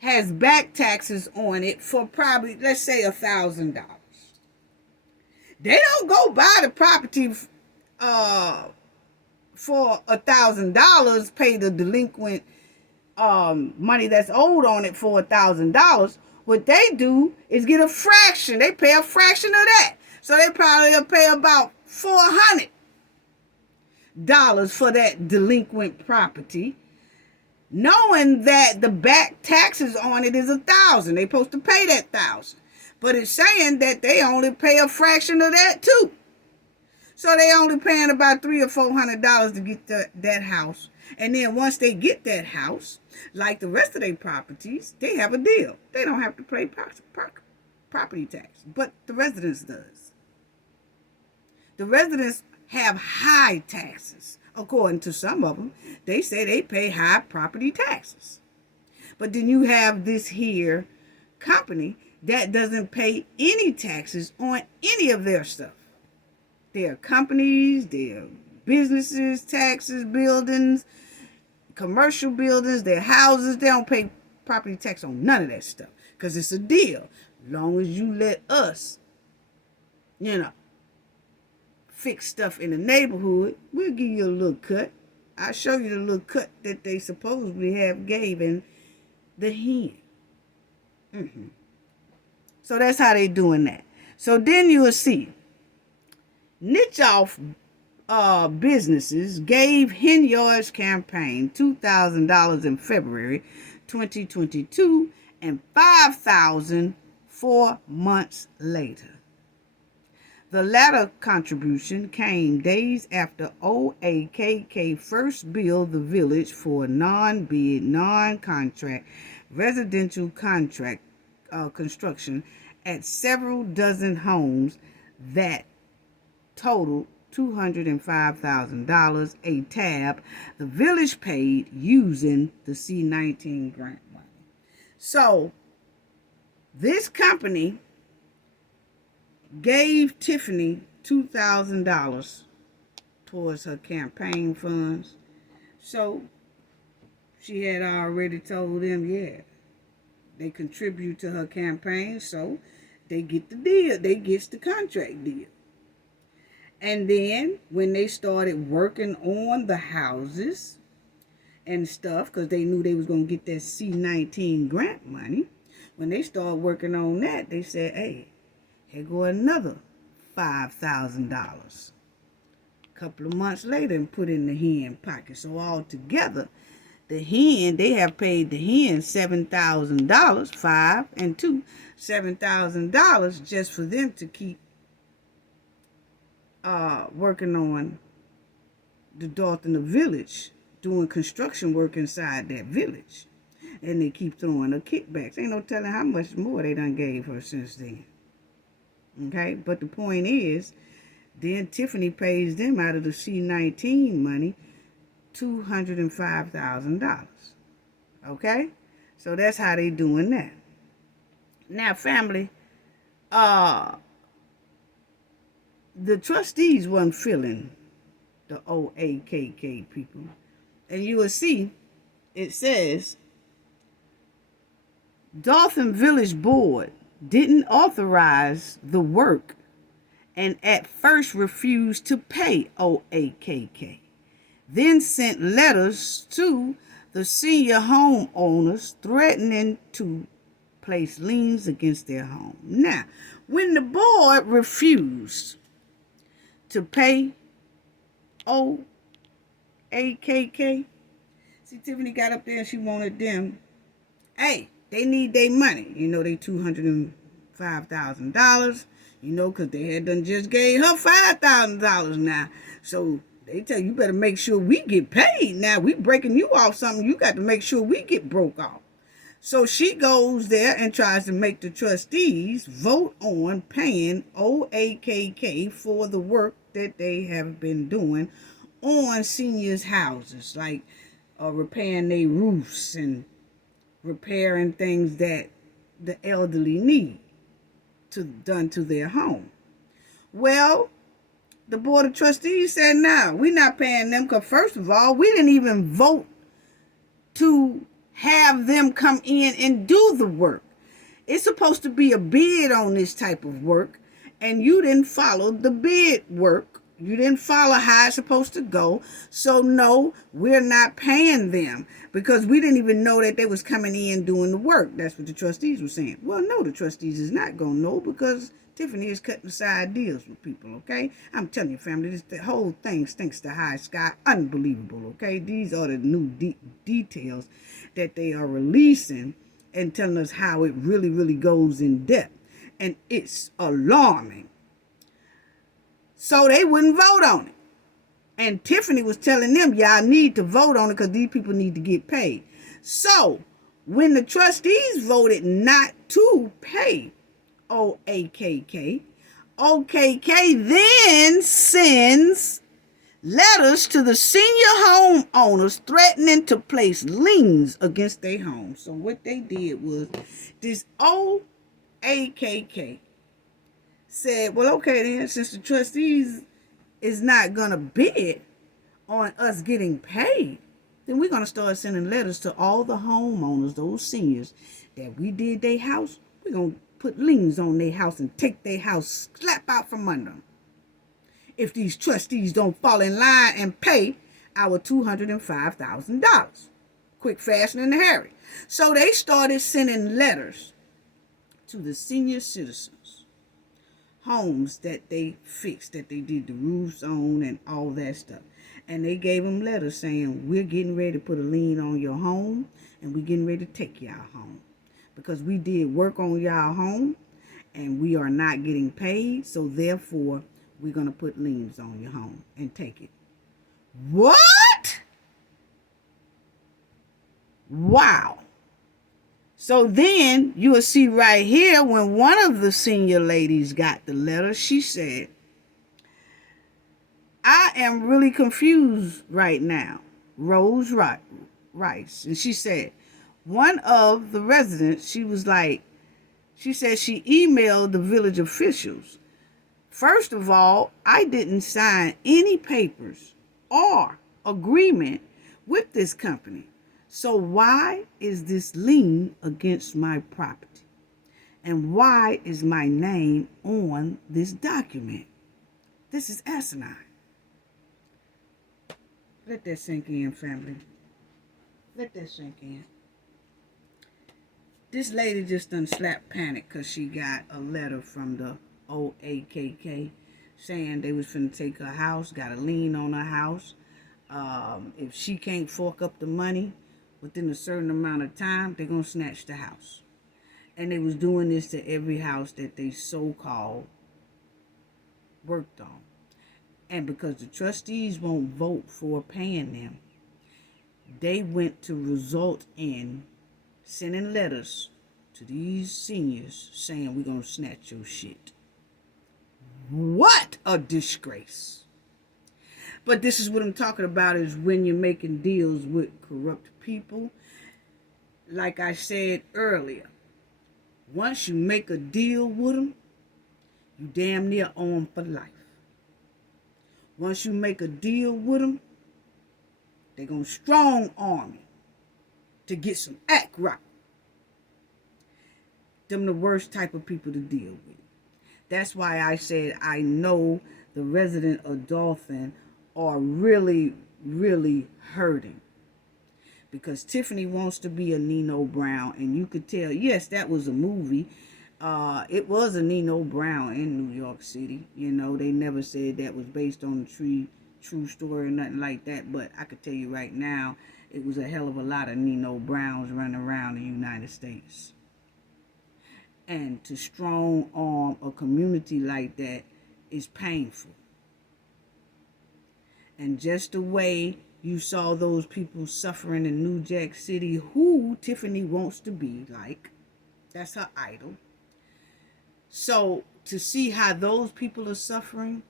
has back taxes on it for probably, let's say, $1,000, they don't go buy the property for $1,000, pay the delinquent money that's owed on it for $1,000. What they do is get a fraction. They pay a fraction of that. So they probably will pay about $400 for that delinquent property, knowing that the back taxes on it is $1,000. They supposed to pay that $1,000. But it's saying that they only pay a fraction of that too. So they only paying about $300 or $400 to get that house. And then once they get that house, like the rest of their properties, they have a deal. They don't have to pay property tax, but the residents does. The residents have high taxes. According to some of them, they say they pay high property taxes. But then you have this here company that doesn't pay any taxes on any of their stuff. Their companies, their businesses, taxes, buildings, commercial buildings, their houses, they don't pay property tax on none of that stuff. Because it's a deal. As long as you let us, fix stuff in the neighborhood, we'll give you a little cut. I'll show you the little cut that they supposedly have gave in the hen. So that's how they doing that. So then you will see, niche off businesses gave Henyard's campaign $2,000 in February 2022 and $5,000 4 months later. The latter contribution came days after OAKK first billed the village for non-bid, non-contract residential contract construction at several dozen homes that totaled $205,000, a tab the village paid using the C-19 grant money. So this company gave Tiffany $2,000 towards her campaign funds. So she had already told them, yeah, they contribute to her campaign, so they get the deal. They get the contract deal. And then when they started working on the houses and stuff, because they knew they was going to get that C-19 grant money, when they started working on that, they said, hey, here go another $5,000. A couple of months later and put in the hen pocket. So altogether, the hen, they have paid the hen $7,000, 5 and 2, $7,000 just for them to keep working on the Dolton village, doing construction work inside that village. And they keep throwing her kickbacks. Ain't no telling how much more they done gave her since then. Okay, but the point is, then Tiffany pays them out of the C-19 money $205,000. Okay, so that's how they doing that. Now, family, the trustees wasn't feeling the OAKK people, and you will see it says Dolton Village Board didn't authorize the work and at first refused to pay OAKK, then sent letters to the senior homeowners threatening to place liens against their home. Now, when the board refused to pay OAKK, see, Tiffany got up there and she wanted them, hey, they need their money. You know, they $205,000, you know, because they had done just gave her $5,000 now. So they tell you better make sure we get paid. Now, we breaking you off something. You got to make sure we get broke off. So she goes there and tries to make the trustees vote on paying OAKK for the work that they have been doing on seniors' houses, like repairing their roofs and repairing things that the elderly need done to their home. Well, the board of trustees said, no, we're not paying them because, first of all, we didn't even vote to have them come in and do the work. It's supposed to be a bid on this type of work, and you didn't follow the bid work. You didn't follow how it's supposed to go. So, no, we're not paying them because we didn't even know that they was coming in doing the work. That's what the trustees were saying. Well, no, the trustees is not going to know because Tiffany is cutting side deals with people, okay? I'm telling you, family, the whole thing stinks to high sky. Unbelievable, okay? These are the new details that they are releasing and telling us how it really, really goes in depth. And it's alarming. So they wouldn't vote on it. And Tiffany was telling them, y'all need to vote on it because these people need to get paid. So when the trustees voted not to pay OAKK, OAKK then sends letters to the senior homeowners threatening to place liens against their homes. So what they did was this OAKK said, well, okay then, since the trustees is not going to bid on us getting paid, then we're going to start sending letters to all the homeowners, those seniors that we did their house. We're going to put liens on their house and take their house slap out from under them if these trustees don't fall in line and pay our $205,000. Quick, fast, and in a hurry. So they started sending letters to the senior citizens, homes that they fixed, that they did the roofs on and all that stuff. And they gave them letters saying, we're getting ready to put a lien on your home and we're getting ready to take y'all home. Because we did work on y'all home and we are not getting paid. So therefore, we're going to put liens on your home and take it. What? Wow. So then you will see right here when one of the senior ladies got the letter, she said, I am really confused right now. Rose Rice. And she said, one of the residents, she said she emailed the village officials. First of all, I didn't sign any papers or agreement with this company. So why is this lien against my property? And why is my name on this document? This is asinine. Let that sink in, family. Let that sink in. This lady just done slapped panic because she got a letter from the OAKK saying they was finna take her house, got a lien on her house. If she can't fork up the money within a certain amount of time, they're going to snatch the house. And they was doing this to every house that they so-called worked on. And because the trustees won't vote for paying them, they went to result in sending letters to these seniors saying, we're going to snatch your shit. What a disgrace. But this is what I'm talking about, is when you're making deals with corrupt people. Like I said earlier, once you make a deal with them, you damn near owe them for life. Once you make a deal with them, they're going to strong arm you to get some act right. Them the worst type of people to deal with. That's why I said I know the resident of Dolton are really, really hurting. Because Tiffany wants to be a Nino Brown. And you could tell, yes, that was a movie. It was a Nino Brown in New York City. You know, they never said that was based on a true story or nothing like that. But I could tell you right now, it was a hell of a lot of Nino Browns running around the United States. And to strong arm a community like that is painful. And just the way you saw those people suffering in New Jack City, who Tiffany wants to be like, that's her idol. So to see how those people are suffering,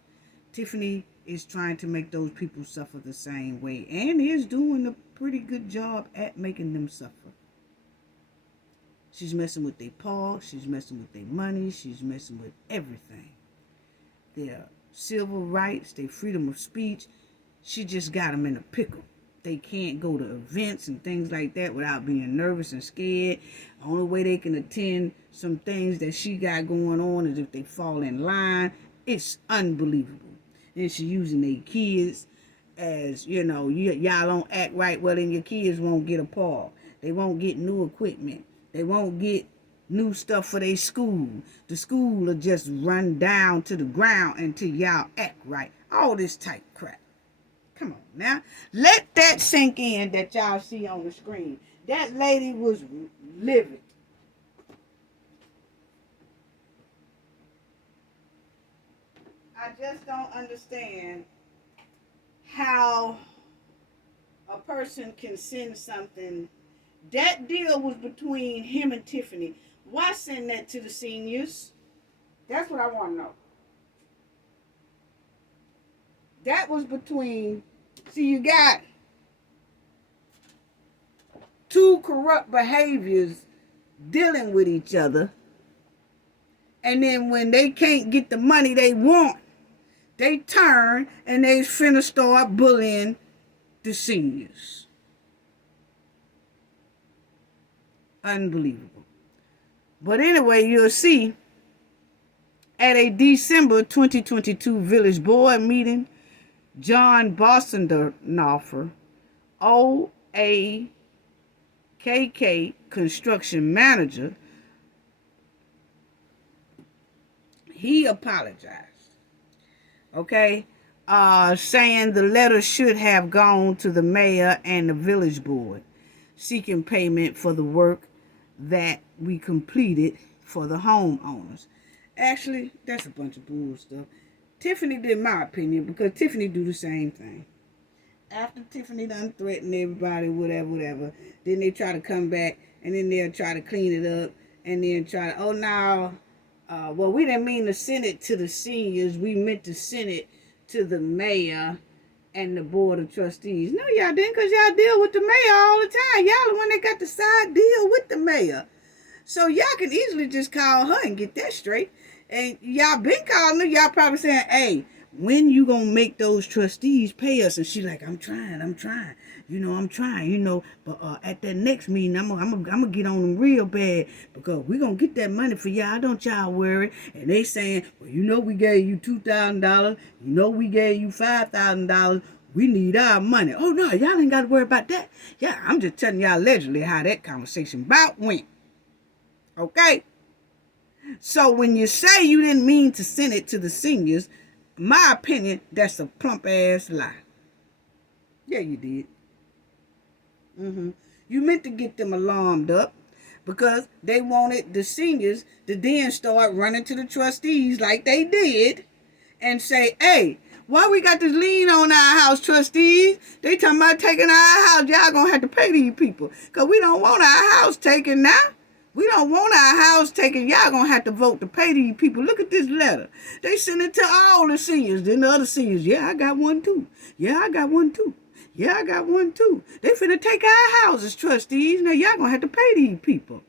Tiffany is trying to make those people suffer the same way, and is doing a pretty good job at making them suffer. She's messing with their parks, she's messing with their money, she's messing with everything. Their civil rights, their freedom of speech, she just got them in a pickle. They can't go to events and things like that without being nervous and scared. The only way they can attend some things that she got going on is if they fall in line. It's unbelievable. And she using their kids as, you know, y'all don't act right, well then your kids won't get a paw. They won't get new equipment. They won't get new stuff for their school. The school will just run down to the ground until y'all act right. All this type crap. Come on now. Let that sink in that y'all see on the screen. That lady was livid. I just don't understand how a person can send something. That deal was between him and Tiffany. Why send that to the seniors? That's what I want to know. That was between, see, you got two corrupt behaviors dealing with each other. And then when they can't get the money they want, they turn and they finna start bullying the seniors. Unbelievable. But anyway, you'll see at a December 2022 Village Board meeting, John Bostendorfer, OAKK construction manager, he apologized. Okay? Saying the letter should have gone to the mayor and the village board, seeking payment for the work that we completed for the homeowners. Actually, that's a bunch of bull stuff. Tiffany did my opinion, because Tiffany do the same thing. After Tiffany done threatened everybody, whatever, then they try to come back, and then they'll try to clean it up, and then try to, well, we didn't mean to send it to the seniors. We meant to send it to the mayor and the board of trustees. No, y'all didn't, because y'all deal with the mayor all the time. Y'all the one that got the side deal with the mayor. So y'all can easily just call her and get that straight. And y'all been calling her. Y'all probably saying, hey, when you gonna make those trustees pay us? And she like, I'm trying. I'm trying. But at that next meeting, I'm gonna get on them real bad, because we gonna get that money for y'all. Don't y'all worry. And they saying, well, we gave you $2,000. We gave you $5,000. We need our money. Oh no, y'all ain't got to worry about that. Yeah, I'm just telling y'all allegedly how that conversation about went. Okay? So when you say you didn't mean to send it to the seniors, my opinion, that's a plump ass lie. Yeah, you did. You meant to get them alarmed up, because they wanted the seniors to then start running to the trustees like they did and say, hey, why we got this lien on our house, trustees? They talking about taking our house. Y'all gonna have to pay these people, because we don't want our house taken now. We don't want our house taken. Y'all gonna have to vote to pay these people. Look at this letter. They sent it to all the seniors. Then the other seniors, yeah, I got one too. Yeah, I got one too. Yeah, I got one too. They finna take our houses, trustees. Now y'all gonna have to pay these people.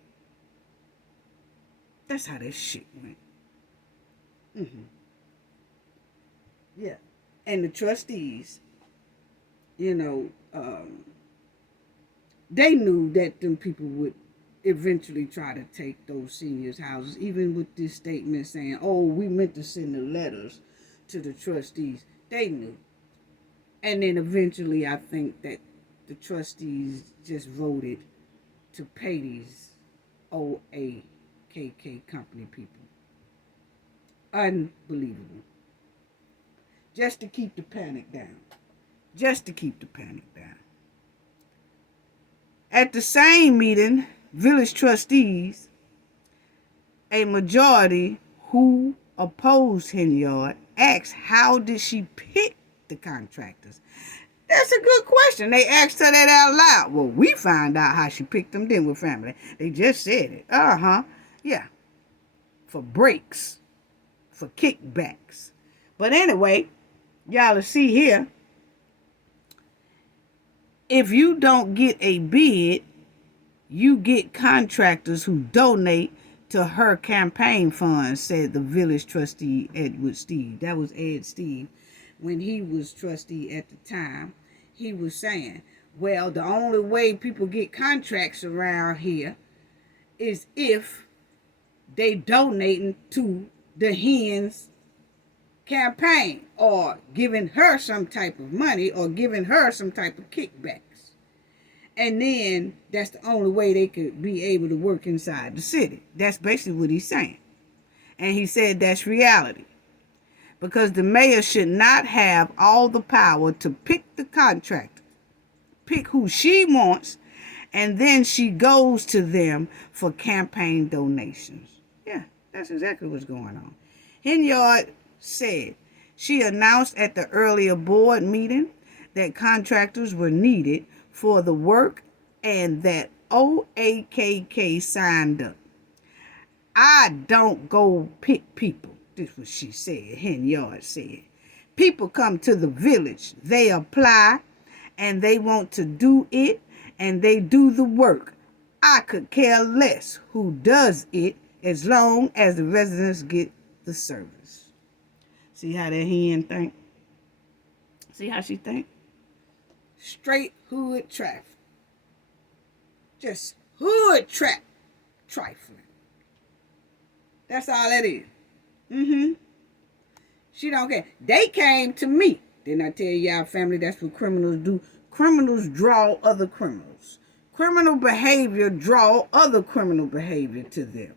That's how that shit went. Yeah. And the trustees, they knew that them people would eventually try to take those seniors' houses, even with this statement saying, oh, we meant to send the letters to the trustees. They knew. And then eventually I think that the trustees just voted to pay these OAKK company people. Unbelievable. Just to keep the panic down. At the same meeting, village trustees, a majority who opposed Henyard, asked how did she pick the contractors. That's a good question. They asked her that out loud. Well, we found out how she picked them, didn't we, family? They just said it. Yeah. For breaks. For kickbacks. But anyway, y'all will see here, if you don't get a bid, you get contractors who donate to her campaign funds, said the village trustee Edward Steve. That was Ed Steve. When he was trustee at the time, he was saying, well, the only way people get contracts around here is if they donating to the hen's campaign, or giving her some type of money, or giving her some type of kickbacks. And then that's the only way they could be able to work inside the city. That's basically what he's saying. And he said that's reality. Because the mayor should not have all the power to pick the contractor, pick who she wants, and then she goes to them for campaign donations. Yeah, that's exactly what's going on. Henyard said she announced at the earlier board meeting that contractors were needed for the work and that OAKK signed up. I don't go pick people. This is what she said, Henyard said. People come to the village. They apply and they want to do it and they do the work. I could care less who does it as long as the residents get the service. See how that hen think? See how she think? Straight hood traffic. Just hood traffic. Trifling. That's all that is. She don't care. They came to me. Didn't I tell y'all, family, that's what criminals do? Criminals draw other criminals. Criminal behavior draw other criminal behavior to them.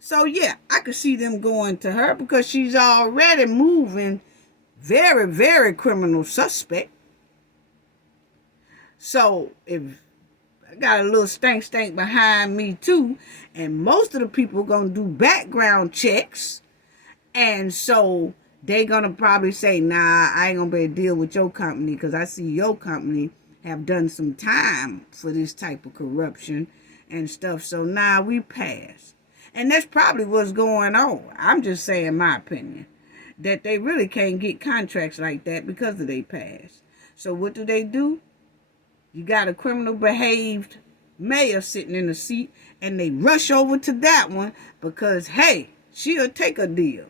So, yeah, I could see them going to her because she's already moving very, very criminal suspect. So, if I got a little stank behind me, too, and most of the people going to do background checks, and so they going to probably say, nah, I ain't going to be able to deal with your company because I see your company have done some time for this type of corruption and stuff. So now we pass. And that's probably what's going on. I'm just saying my opinion. That they really can't get contracts like that because of their past. So what do? You got a criminal behaved mayor sitting in the seat and they rush over to that one because, hey, she'll take a deal.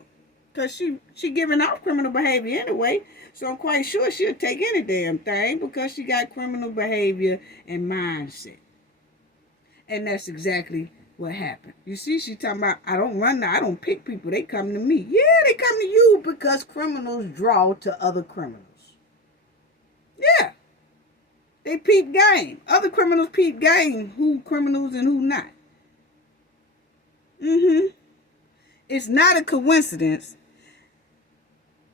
Because she giving out criminal behavior anyway. So I'm quite sure she'll take any damn thing because she got criminal behavior and mindset. And that's exactly what happened. You see, she talking about, I don't pick people. They come to me. Yeah, they come to you because criminals draw to other criminals. Yeah. They peep game. Other criminals peep game. Who criminals and who not. It's not a coincidence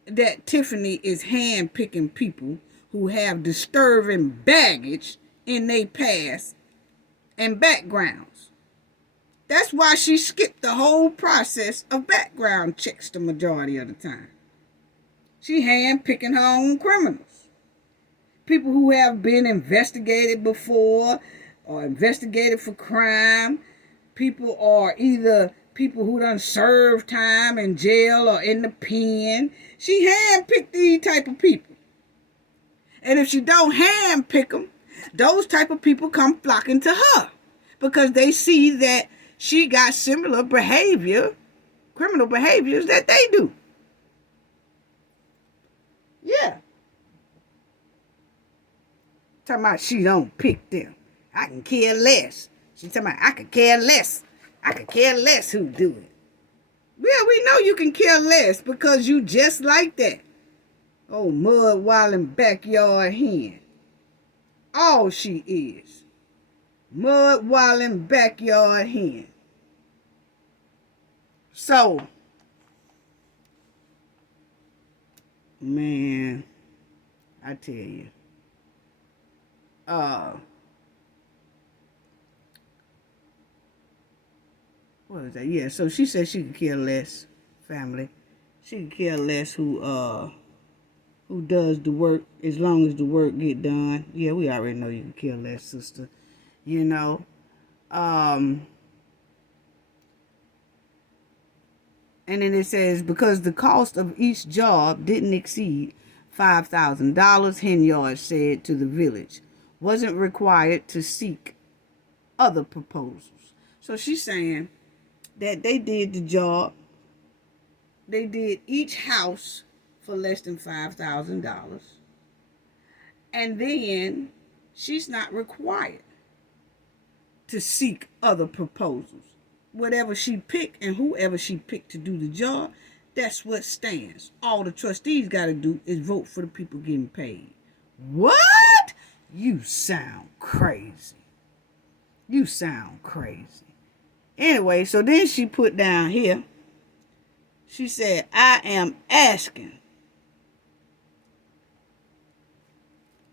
that Tiffany is hand-picking people who have disturbing baggage in their past and backgrounds. That's why she skipped the whole process of background checks the majority of the time. She hand-picking her own criminals. People who have been investigated before or investigated for crime. People are either people who done served time in jail or in the pen. She handpicked these type of people. And if she don't handpick them, those type of people come flocking to her because they see that she got similar behavior, criminal behaviors that they do. Yeah. Talking about she don't pick them. I can care less. She talking about I could care less. I could care less who do it. Well, we know you can care less because you just like that. Oh, mud wallin' backyard hen. All she is. Mud wallin' backyard hen. So, man, I tell you. What was that? Yeah, so she said she could care less, family. She could care less who does the work as long as the work get done. Yeah, we already know you can care less, sister. You know. And then it says, because the cost of each job didn't exceed $5,000, Henyard said to the village, wasn't required to seek other proposals. So she's saying that they did the job. They did each house for less than $5,000. And then she's not required to seek other proposals. Whatever she picked and whoever she picked to do the job, that's what stands. All the trustees got to do is vote for the people getting paid. What? You sound crazy. You sound crazy. Anyway, so then she put down here, she said, I am asking.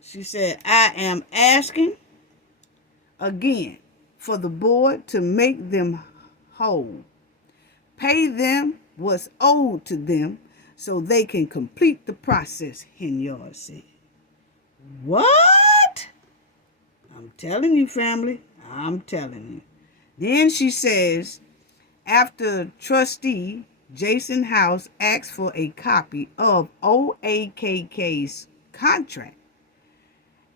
She said, I am asking again for the board to make them whole. Pay them what's owed to them so they can complete the process, Henyard said. What? I'm telling you, family. I'm telling you. Then she says, after trustee Jason House asked for a copy of OAKK's contract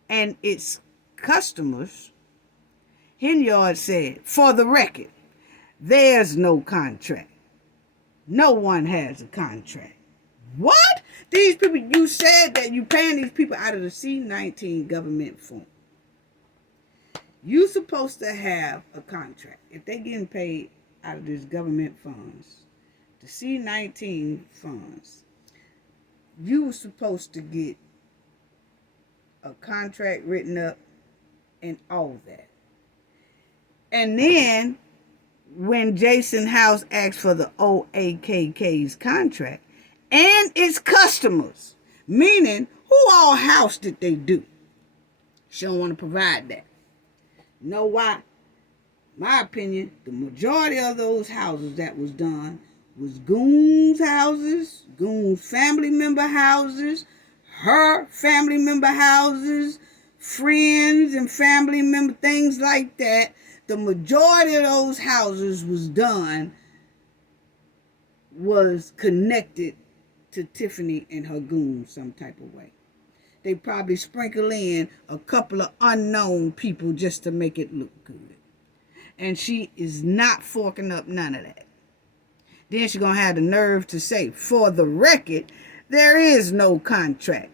and its customers, Henyard said, for the record, there's no contract. No one has a contract. What? These people, you said that you paying these people out of the C-19 government form. You supposed to have a contract. If they getting paid out of this government funds, the C-19 funds, you were supposed to get a contract written up and all that. And then when Jason House asked for the OAKK's contract and its customers, meaning who all house did they do? She don't want to provide that. You know why? My opinion, the majority of those houses that was done was Goon's houses, Goon's family member houses, her family member houses, friends and family member, things like that. The majority of those houses was connected to Tiffany and her goons some type of way. They probably sprinkle in a couple of unknown people just to make it look good. And she is not forking up none of that. Then she's going to have the nerve to say, for the record, there is no contract.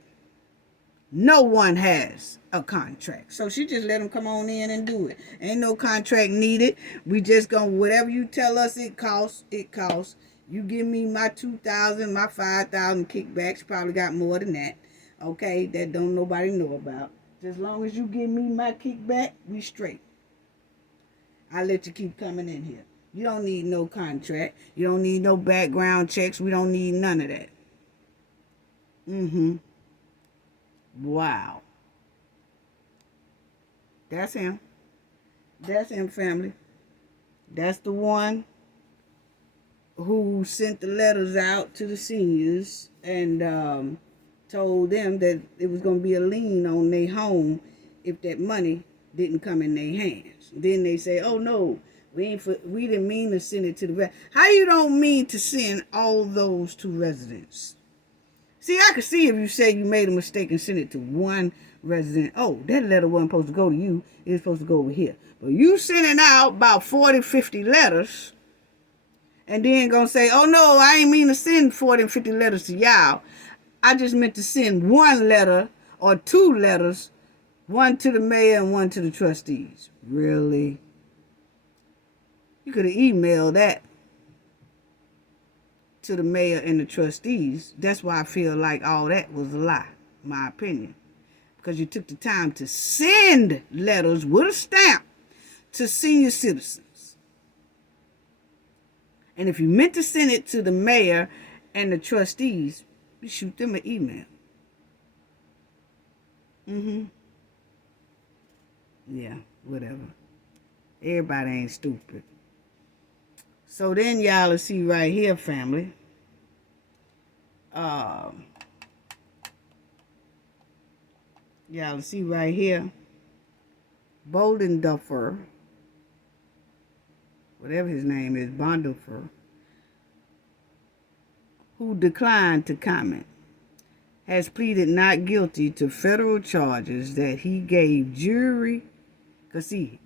No one has a contract. So she just let them come on in and do it. Ain't no contract needed. We just going to, whatever you tell us it costs, it costs. You give me my $2,000, my $5,000 kickbacks. Probably got more than that. Okay, that don't nobody know about. As long as you give me my kickback, we straight. I'll let you keep coming in here. You don't need no contract. You don't need no background checks. We don't need none of that. Wow. That's him. That's him, family. That's the one who sent the letters out to the seniors and told them that it was going to be a lien on their home if that money didn't come in their hands. Then they say, oh no, we didn't mean to send it to the resident. How you don't mean to send all those to residents? See, I could see if you say you made a mistake and sent it to one resident. Oh, that letter wasn't supposed to go to you. It was supposed to go over here. But you sending out about 40, 50 letters and then gonna say, oh no, I ain't mean to send 40 and 50 letters to y'all. I just meant to send one letter or two letters, one to the mayor and one to the trustees. Really? You could have emailed that to the mayor and the trustees. That's why I feel like all that was a lie, my opinion. Because you took the time to send letters with a stamp to senior citizens. And if you meant to send it to the mayor and the trustees, you shoot them an email. Yeah, whatever. Everybody ain't stupid. So then y'all will see right here, family. Y'all will see right here. Boldenduffer, whatever his name is, Bondofer, who declined to comment, has pleaded not guilty to federal charges that he gave jury. Because see,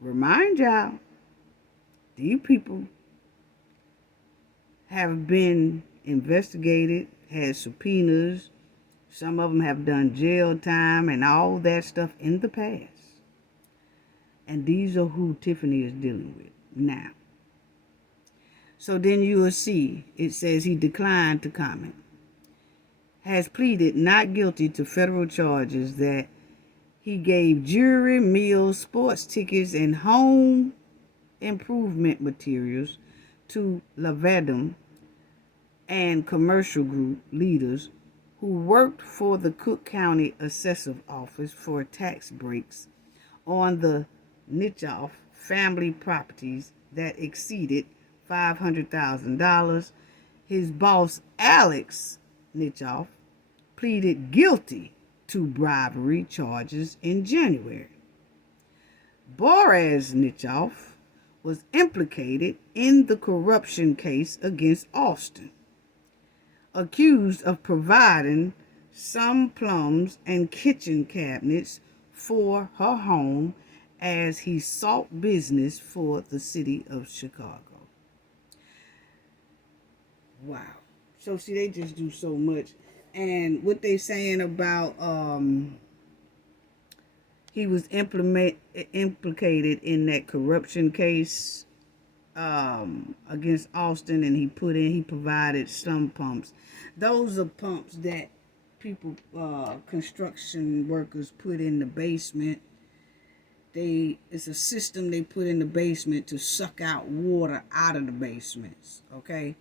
remind y'all, these people have been investigated, had subpoenas. Some of them have done jail time and all that stuff in the past. And these are who Tiffany is dealing with now. So then you will see, it says he declined to comment. Has pleaded not guilty to federal charges that he gave jewelry, meals, sports tickets, and home improvement materials to Lavadum and commercial group leaders who worked for the Cook County Assessor Office for tax breaks on the Nichoff family properties that exceeded $500,000. His boss, Alex Nichoff, pleaded guilty to bribery charges in January. Boaz Nichoff was implicated in the corruption case against Austin, accused of providing some plumbs and kitchen cabinets for her home as he sought business for the city of Chicago. Wow. So see, they just do so much. And what they saying about He was implicated in that corruption case against Austin, and he provided some pumps. Those are pumps that people, construction workers, put in the basement. It's a system they put in the basement to suck out water out of the basements. Okay,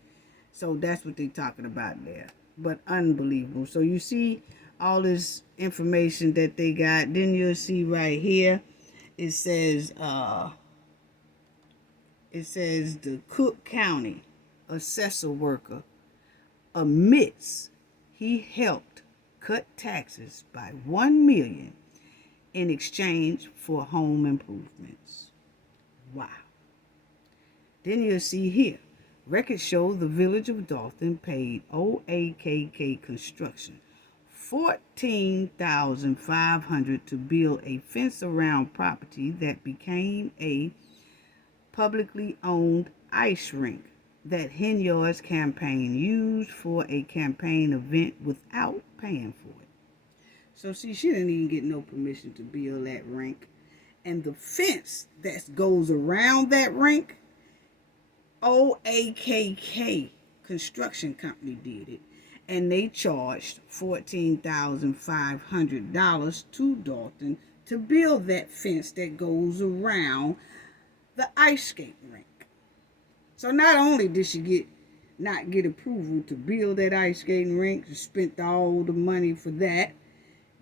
so that's what they're talking about there. But unbelievable. So you see all this information that they got. Then you'll see right here, it says the Cook County assessor worker admits he helped cut taxes by $1 million in exchange for home improvements. Wow. Then you'll see here, records show the village of Dolton paid OAKK Construction $14,500 to build a fence around property that became a publicly owned ice rink that Henyard's campaign used for a campaign event without paying for it. So see, she didn't even get no permission to build that rink. And the fence that goes around that rink, OAKK Construction Company did it. And they charged $14,500 to Dolton to build that fence that goes around the ice skating rink. So not only did she not get approval to build that ice skating rink, she spent all the money for that.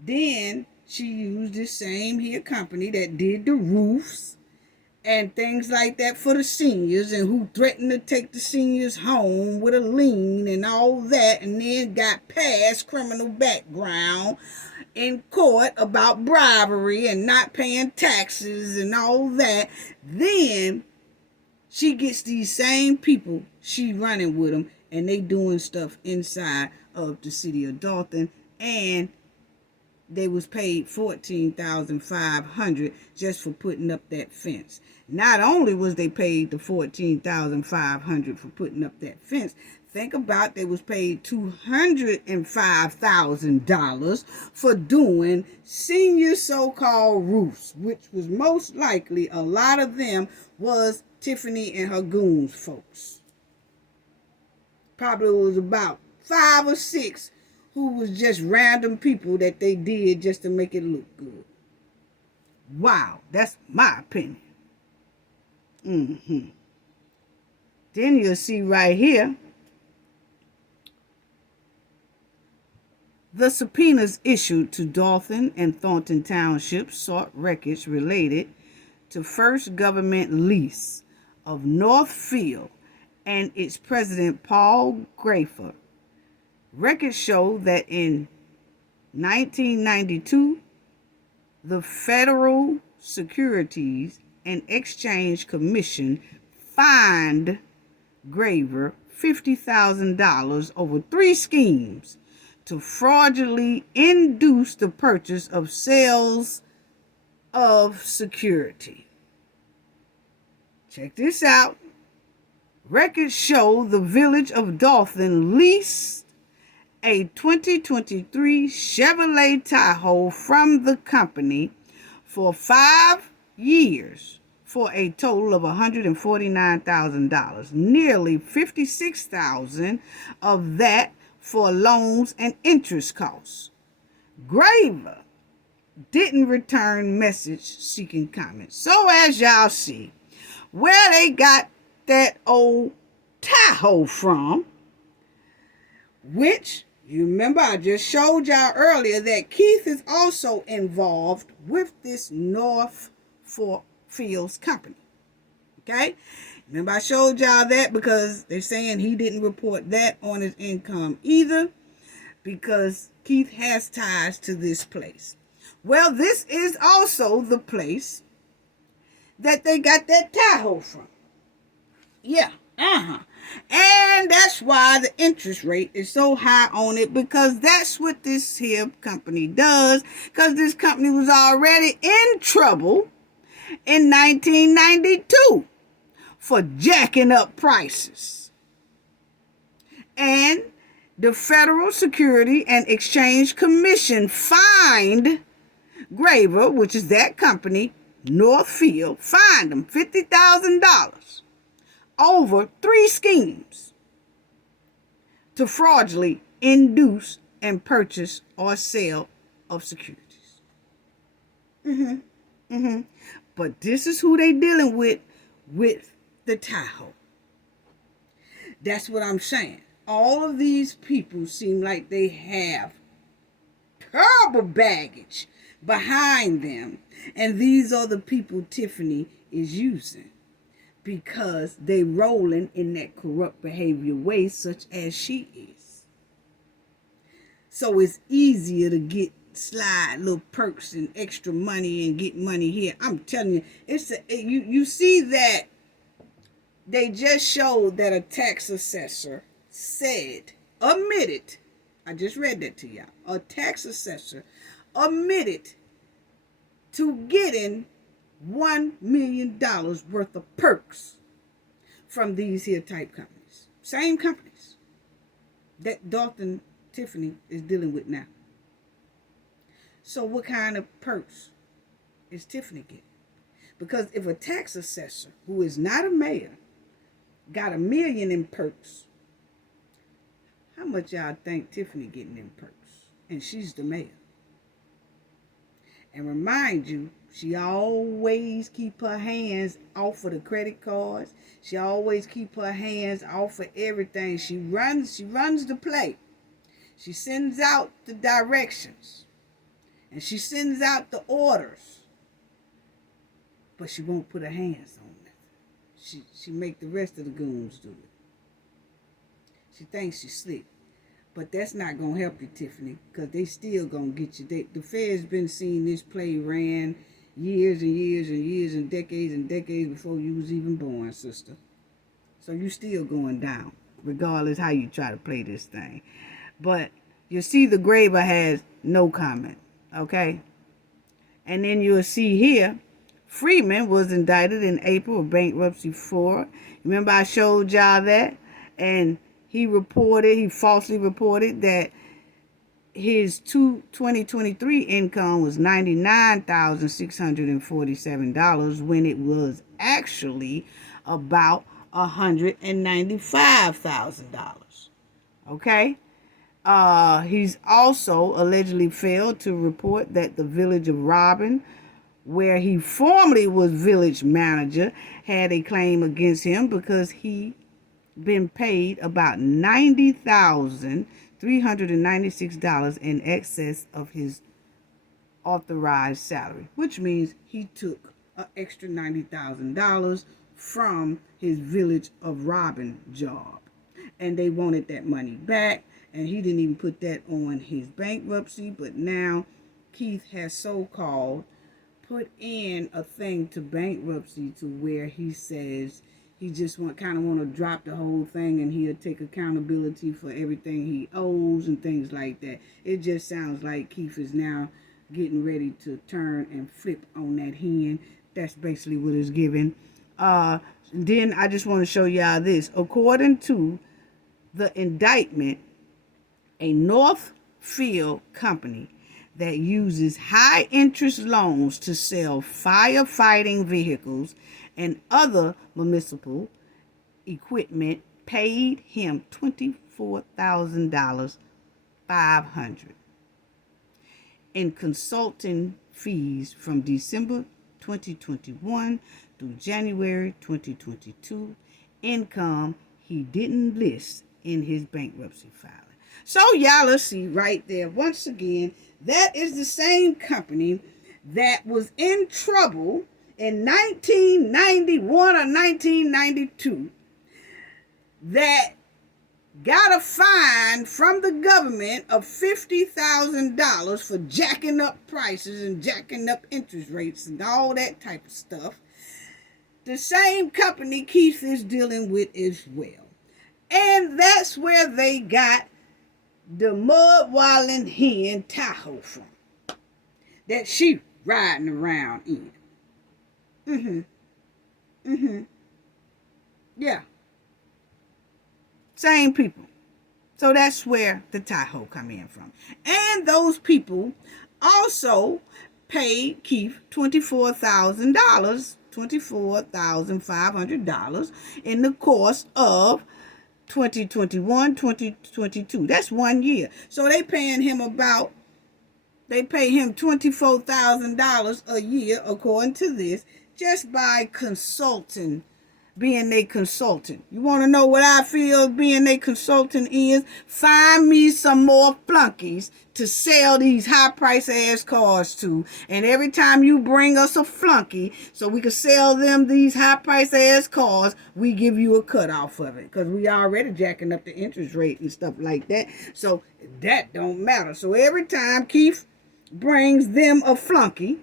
Then she used this same here company that did the roofs and things like that for the seniors, and who threatened to take the seniors home with a lien and all that, and then got past criminal background in court about bribery and not paying taxes and all that. Then she gets these same people, she running with them, and they doing stuff inside of the city of Dolton, and they was paid $14,500 just for putting up that fence. Not only was they paid the $14,500 for putting up that fence, think about they was paid $205,000 for doing senior so-called roofs, which was most likely, a lot of them was Tiffany and her goons folks. Probably was about 5 or 6 who was just random people that they did just to make it look good. Wow, that's my opinion. Then you'll see right here, the subpoenas issued to Dolton and Thornton Township sought records related to first government lease of Northfield and its president, Paul Grafer. Records show that in 1992, the Federal Securities and Exchange Commission fined Graver $50,000 over 3 schemes to fraudulently induce the purchase of sales of security. Check this out. Records show the village of Dolton leased a 2023 Chevrolet Tahoe from the company for 5 years for a total of $149,000. Nearly $56,000 of that for loans and interest costs. Graver didn't return message seeking comments. So as y'all see, where they got that old Tahoe from, which you remember I just showed y'all earlier that Keith is also involved with this Northfield company. Okay? Remember I showed y'all that because they're saying he didn't report that on his income either, because Keith has ties to this place. Well, this is also the place that they got that Tahoe from. Yeah. And that's why the interest rate is so high on it, because that's what this here company does, because this company was already in trouble in 1992 for jacking up prices. And the Federal Security and Exchange Commission fined Graver, which is that company, Northfield, fined them $50,000 over 3 schemes to fraudulently induce and purchase or sale of securities. But this is who they dealing with the Tahoe. That's what I'm saying. All of these people seem like they have terrible baggage behind them. And these are the people Tiffany is using because they rolling in that corrupt behavior way such as she is. So it's easier to slide little perks and extra money and get money here. I'm telling you, you see that they just showed that a tax assessor admitted, I just read that to y'all, a tax assessor admitted to getting $1 million worth of perks from these here type companies. Same companies that Dolton Tiffany is dealing with now. So what kind of perks is Tiffany getting? Because if a tax assessor who is not a mayor got $1 million in perks, how much y'all think Tiffany getting in perks? And she's the mayor. And remind you, she always keep her hands off of the credit cards. She always keep her hands off of everything. She runs the play. She sends out the directions. And she sends out the orders. But she won't put her hands on it. She make the rest of the goons do it. She thinks she's slick. But that's not going to help you, Tiffany, because they still going to get you. The Fed's been seeing this play ran years and years and years and decades before you was even born, sister. So you still going down, regardless how you try to play this thing. But you see the Graver has no comment, okay? And then you'll see here, Freeman was indicted in April of bankruptcy 4. Remember I showed y'all that? And he falsely reported that his 2023 income was $99,647 when it was actually about $195,000. Okay? He's also allegedly failed to report that the village of Robin, where he formerly was village manager, had a claim against him because he been paid about $90,396 in excess of his authorized salary, which means he took an extra $90,000 from his village of Robin job, and they wanted that money back, and he didn't even put that on his bankruptcy. But now Keith has so-called put in a thing to bankruptcy to where he says he just want to drop the whole thing, and he'll take accountability for everything he owes and things like that. It just sounds like Keith is now getting ready to turn and flip on that hen. That's basically what it's giving. Then I just want to show y'all this. According to the indictment, a Northfield company that uses high interest loans to sell firefighting vehicles and other municipal equipment paid him $24,500 in consulting fees from December 2021 through January 2022, income he didn't list in his bankruptcy filing. So y'all, let's see right there. Once again, that is the same company that was in trouble in 1991 or 1992 that got a fine from the government of $50,000 for jacking up prices and jacking up interest rates and all that type of stuff. The same company Keith is dealing with as well. And that's where they got the mud wallin' hen Tahoe from that she riding around in. Yeah. Same people. So that's where the Tahoe come in from. And those people also paid Keith $24,000, $24,500 in the course of 2021, 2022. That's 1 year. So they pay him $24,000 a year, according to this, just by consulting, being a consultant. You want to know what I feel being a consultant is? Find me some more flunkies to sell these high-price ass cars to. And every time you bring us a flunky so we can sell them these high-price ass cars, we give you a cut off of it. Because we already jacking up the interest rate and stuff like that. So that don't matter. So every time Keith brings them a flunky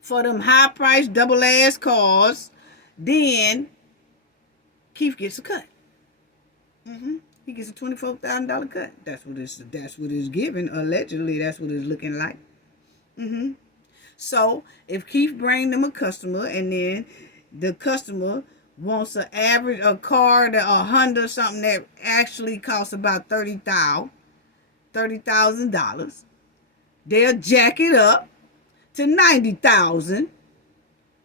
for them high-priced double-ass cars, then Keith gets a cut. He gets a $24,000 cut. That's what it's given. Allegedly, that's what it's looking like. So if Keith bring them a customer, and then the customer wants a car, a Honda, something that actually costs about $30,000, they'll jack it up to $90,000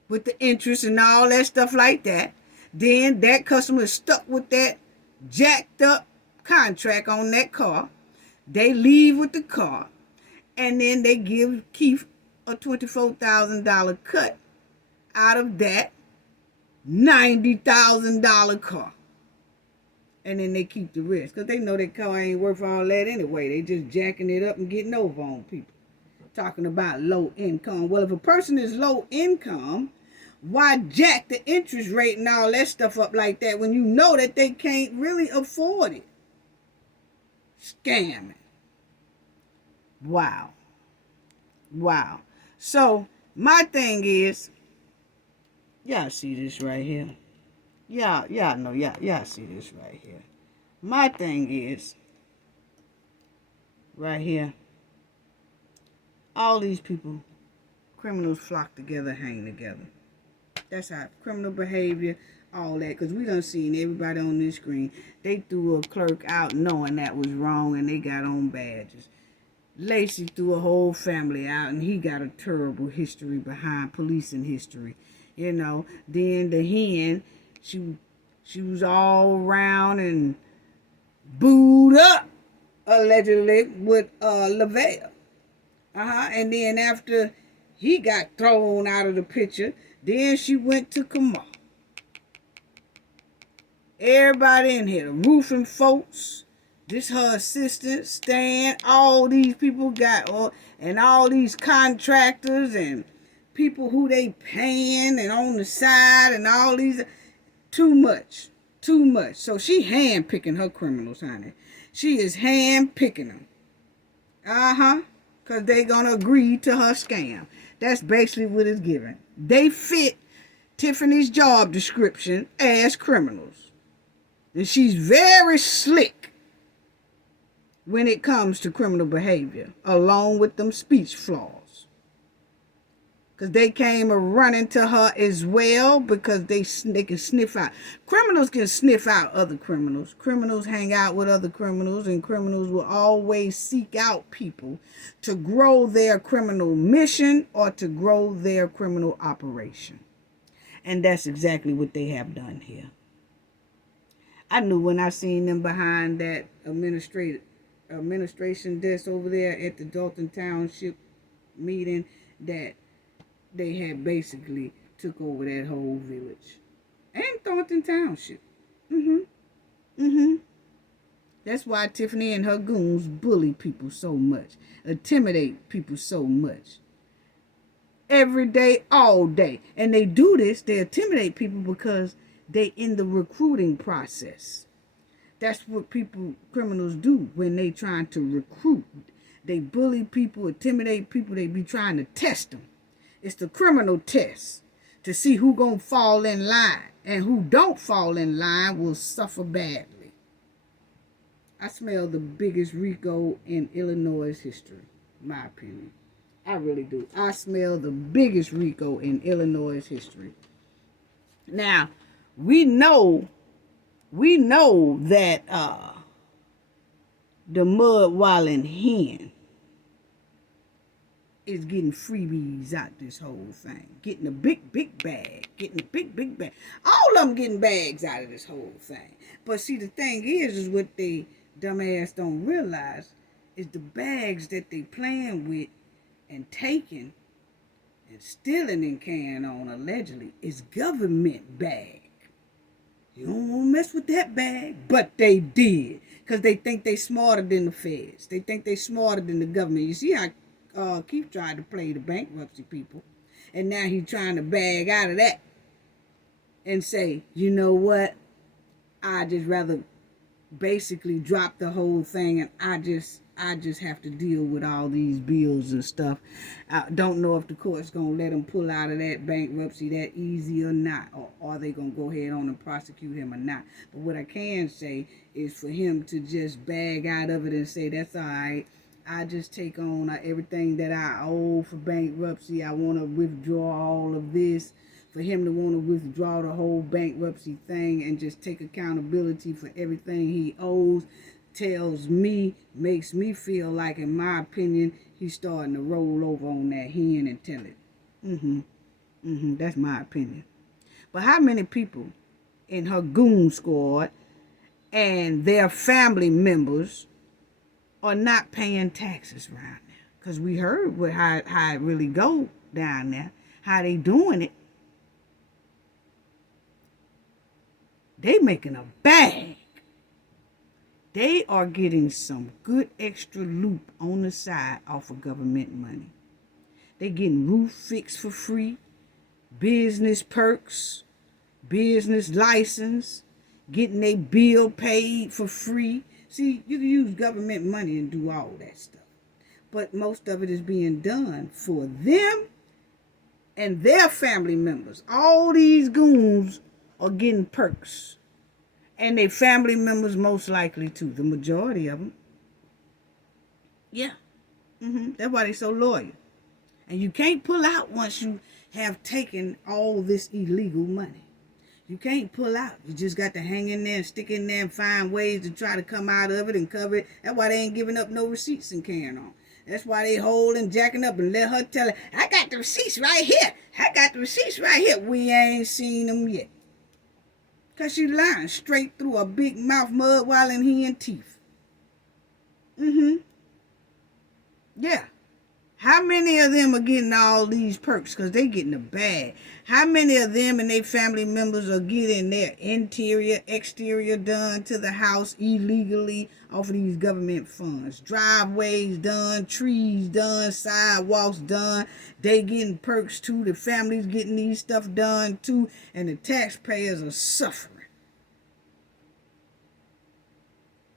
with the interest and all that stuff like that. Then that customer is stuck with that jacked up contract on that car. They leave with the car, and then they give Keith a $24,000 cut out of that $90,000 car. And then they keep the rest, because they know that car ain't worth all that anyway. They just jacking it up and getting over on people. Talking about low income. Well, if a person is low income, why jack the interest rate and all that stuff up like that when you know that they can't really afford it? Scamming. Wow. So my thing is, y'all see this right here. Y'all know, y'all see this right here. My thing is, right here, all these people, criminals flock together, hang together. That's how criminal behavior, all that. Because we done seen everybody on this screen. They threw a clerk out knowing that was wrong, and they got on badges. Lacey threw a whole family out, and he got a terrible history behind policing history. You know, then the hen, she was all around and booed up, allegedly, with Lavelle. And then after he got thrown out of the picture, then she went to Kamal. Everybody in here, the roofing folks, this her assistant, Stan, all these people and all these contractors and people who they paying and on the side and all these, too much. So she hand-picking her criminals, honey. She is hand-picking them. Because they gonna agree to her scam. That's basically what it's given. They fit Tiffany's job description as criminals. And she's very slick when it comes to criminal behavior, along with them speech flaws. Because they came running to her as well, because they can sniff out. Criminals can sniff out other criminals. Criminals hang out with other criminals, and criminals will always seek out people to grow their criminal mission or to grow their criminal operation. And that's exactly what they have done here. I knew when I seen them behind that administration desk over there at the Dolton Township meeting that they had basically took over that whole village. And Thornton Township. That's why Tiffany and her goons bully people so much. Intimidate people so much. Every day, all day. And they do this, they intimidate people because they in the recruiting process. That's what criminals do when they trying to recruit. They bully people, intimidate people, they be trying to test them. It's the criminal test to see who gonna fall in line, and who don't fall in line will suffer badly. I smell the biggest RICO in Illinois' history, my opinion. I really do. I smell the biggest RICO in Illinois' history. Now, we know that the mud-walling hen is getting freebies out this whole thing. Getting a big bag. Getting a big bag. All of them getting bags out of this whole thing. But see, the thing is what they dumbass don't realize is the bags that they playing with and taking and stealing and carrying on allegedly is government bag. You don't want to mess with that bag. But they did. Because they think they smarter than the feds. They think they smarter than the government. You see how Keith tried to play the bankruptcy people. And now he's trying to bag out of that. And say, you know what? I just rather basically drop the whole thing. And I just have to deal with all these bills and stuff. I don't know if the court's going to let him pull out of that bankruptcy that easy or not. Or are they going to go ahead on and prosecute him or not? But what I can say is for him to just bag out of it and say, that's all right. I just take on everything that I owe for bankruptcy. I want to withdraw all of this. For him to want to withdraw the whole bankruptcy thing and just take accountability for everything he owes makes me feel like, in my opinion, he's starting to roll over on that hen and tell it. That's my opinion. But how many people in her goon squad and their family members are not paying taxes around there? Because we heard how it really go down there, how they doing it. They making a bag. They are getting some good extra loop on the side off of government money. They getting roof fixed for free, business perks, business license, getting their bill paid for free. See, you can use government money and do all that stuff. But most of it is being done for them and their family members. All these goons are getting perks. And their family members most likely too. The majority of them. Yeah. That's why they so loyal. And you can't pull out once you have taken all this illegal money. You can't pull out. You just got to hang in there and stick in there and find ways to try to come out of it and cover it. That's why they ain't giving up no receipts and carrying on. That's why they holding, jacking up and let her tell it, I got the receipts right here. I got the receipts right here. We ain't seen them yet. Because she lying straight through a big mouth mud while in hen teeth. Yeah. How many of them are getting all these perks? Because they getting a bag. How many of them and their family members are getting their interior, exterior done to the house illegally off of these government funds? Driveways done, trees done, sidewalks done. They getting perks too. The families getting these stuff done too. And the taxpayers are suffering.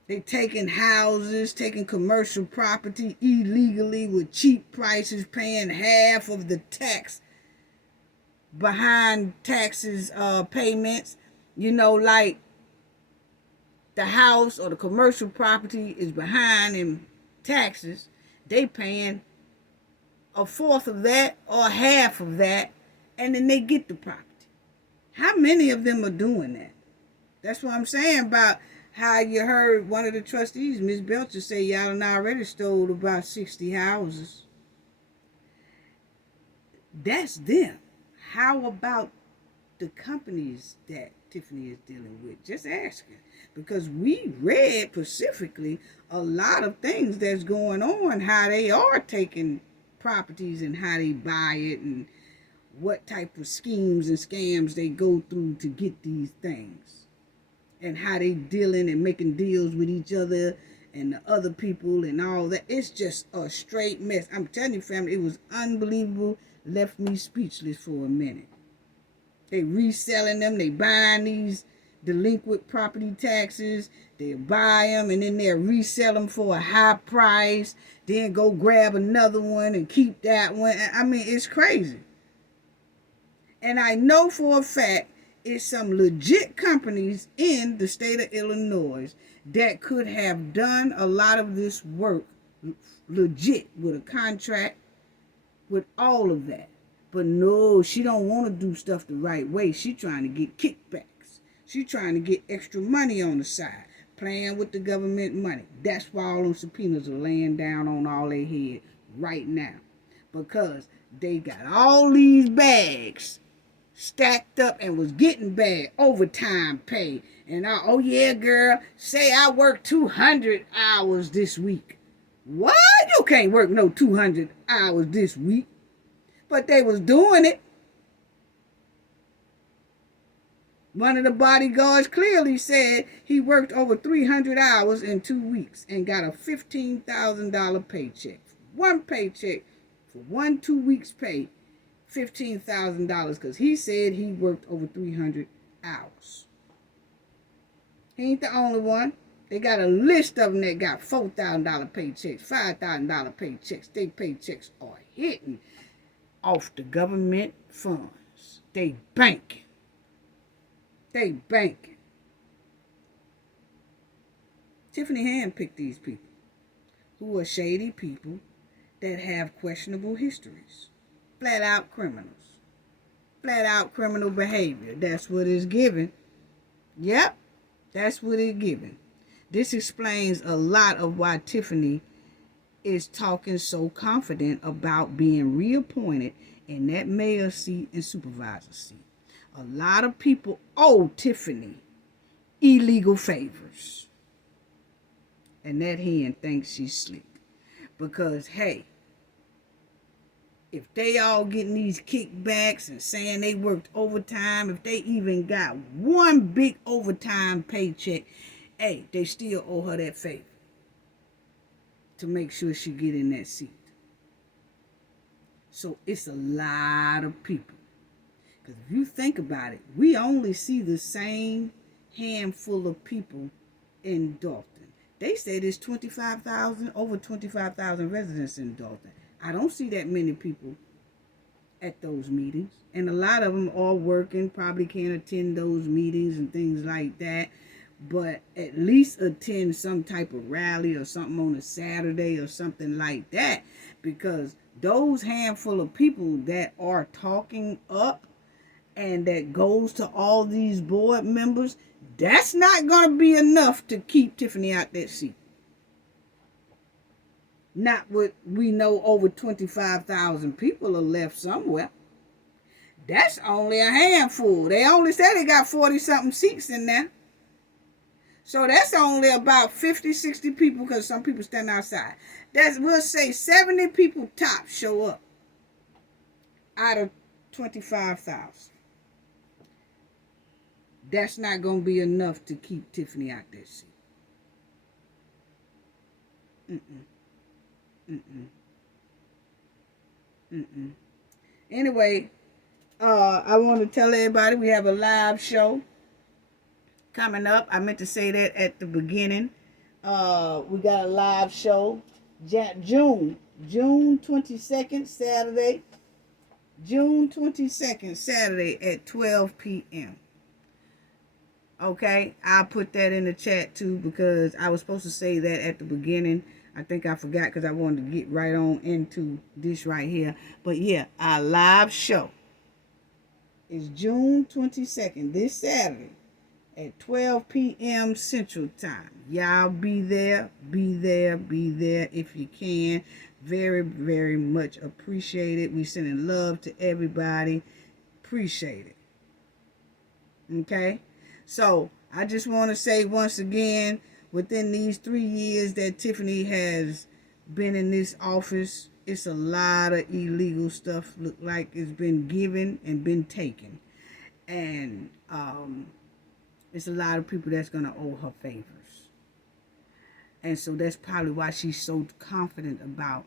They taking houses, taking commercial property illegally with cheap prices, paying half of the tax behind taxes payments. You know, like the house or the commercial property is behind in taxes. They paying a fourth of that or half of that, and then they get the property. How many of them are doing that? That's what I'm saying about how you heard one of the trustees, Ms. Belcher, say y'all done already stole about 60 houses. That's them. How about the companies that Tiffany is dealing with? Just asking. Because we read specifically a lot of things that's going on, how they are taking properties and how they buy it and what type of schemes and scams they go through to get these things. And how they dealing and making deals with each other and the other people and all that. It's just a straight mess. I'm telling you, family, it was unbelievable. Left me speechless for a minute. They reselling them. They buying these delinquent property taxes. They buy them and then they'll resell them for a high price. Then go grab another one and keep that one. I mean, it's crazy. And I know for a fact it's some legit companies in the state of Illinois that could have done a lot of this work legit with a contract, with all of that. But no, she don't want to do stuff the right way. She trying to get kickbacks. She trying to get extra money on the side, playing with the government money. That's why all them subpoenas are laying down on all their head right now. because they got all these bags stacked up and was getting bad overtime pay. And oh yeah, girl, say I worked 200 hours this week. What? You can't work no 200 hours this week. But they was doing it. One of the bodyguards clearly said he worked over 300 hours in 2 weeks and got a $15,000 paycheck. One paycheck for 2 weeks pay, $15,000, because he said he worked over 300 hours. He ain't the only one. They got a list of them that got $4,000 paychecks, $5,000 paychecks. They paychecks are hitting off the government funds. They banking. They banking. Tiffany handpicked these people who are shady people that have questionable histories. Flat out criminals. Flat out criminal behavior. That's what it's given. Yep, that's what it's given. This explains a lot of why Tiffany is talking so confident about being reappointed in that mayor seat and supervisor seat. A lot of people owe Tiffany illegal favors. And that hen thinks she's slick. Because, hey, if they all getting these kickbacks and saying they worked overtime, if they even got one big overtime paycheck, hey, they still owe her that favor to make sure she get in that seat. So it's a lot of people. Because if you think about it, we only see the same handful of people in Dolton. They say there's 25,000, over 25,000 residents in Dolton. I don't see that many people at those meetings. And a lot of them are working, probably can't attend those meetings and things like that. But at least attend some type of rally or something on a Saturday or something like that. Because those handful of people that are talking up and that goes to all these board members, that's not going to be enough to keep Tiffany out that seat. Not what we know, over 25,000 people are left somewhere. That's only a handful. They only say they got 40-something seats in there. So that's only about 50, 60 people, because some people stand outside. We'll say 70 people top show up out of 25,000. That's not going to be enough to keep Tiffany out that seat. Anyway, I want to tell everybody we have a live show coming up. I meant to say that at the beginning. We got a live show June 22nd, Saturday. June 22nd, Saturday at 12 p.m. Okay, I'll put that in the chat too, because I was supposed to say that at the beginning. I think I forgot because I wanted to get right on into this right here. But yeah, our live show is June 22nd, this Saturday at 12 p.m. Central Time. Y'all be there if you can. Very, very much appreciated. We sending love to everybody. Appreciate it. Okay? So, I just want to say once again, within these 3 years that Tiffany has been in this office, it's a lot of illegal stuff look like it's been given and been taken. And it's a lot of people that's going to owe her favors. And so that's probably why she's so confident about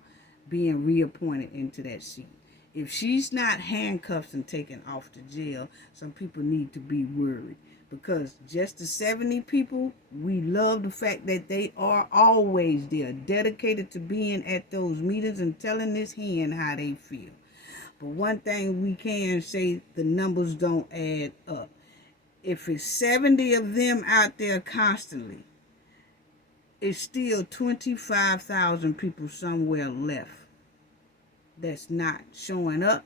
being reappointed into that seat. If she's not handcuffed and taken off to jail, some people need to be worried. Because just the 70 people, we love the fact that they are always there, dedicated to being at those meetings and telling this hen how they feel. But one thing we can say, the numbers don't add up. If it's 70 of them out there constantly, it's still 25,000 people somewhere left that's not showing up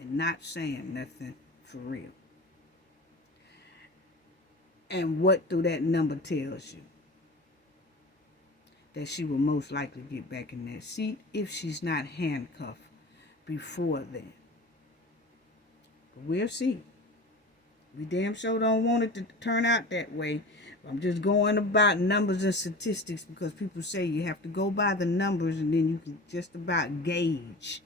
and not saying nothing for real. And what do that number tells you? That she will most likely get back in that seat if she's not handcuffed before then. But we'll see. We damn sure don't want it to turn out that way. I'm just going about numbers and statistics because people say you have to go by the numbers and then you can just about gauge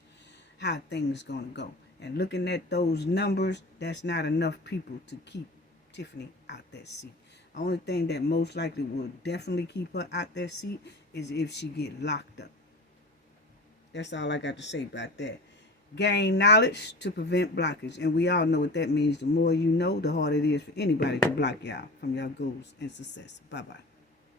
how things going to go. And looking at those numbers, that's not enough people to keep Tiffany out that seat. The only thing that most likely will definitely keep her out that seat is if she get locked up. That's all I got to say about that. Gain knowledge to prevent blockage. And we all know what that means. The more you know, the harder it is for anybody to block y'all from your goals and success. Bye-bye.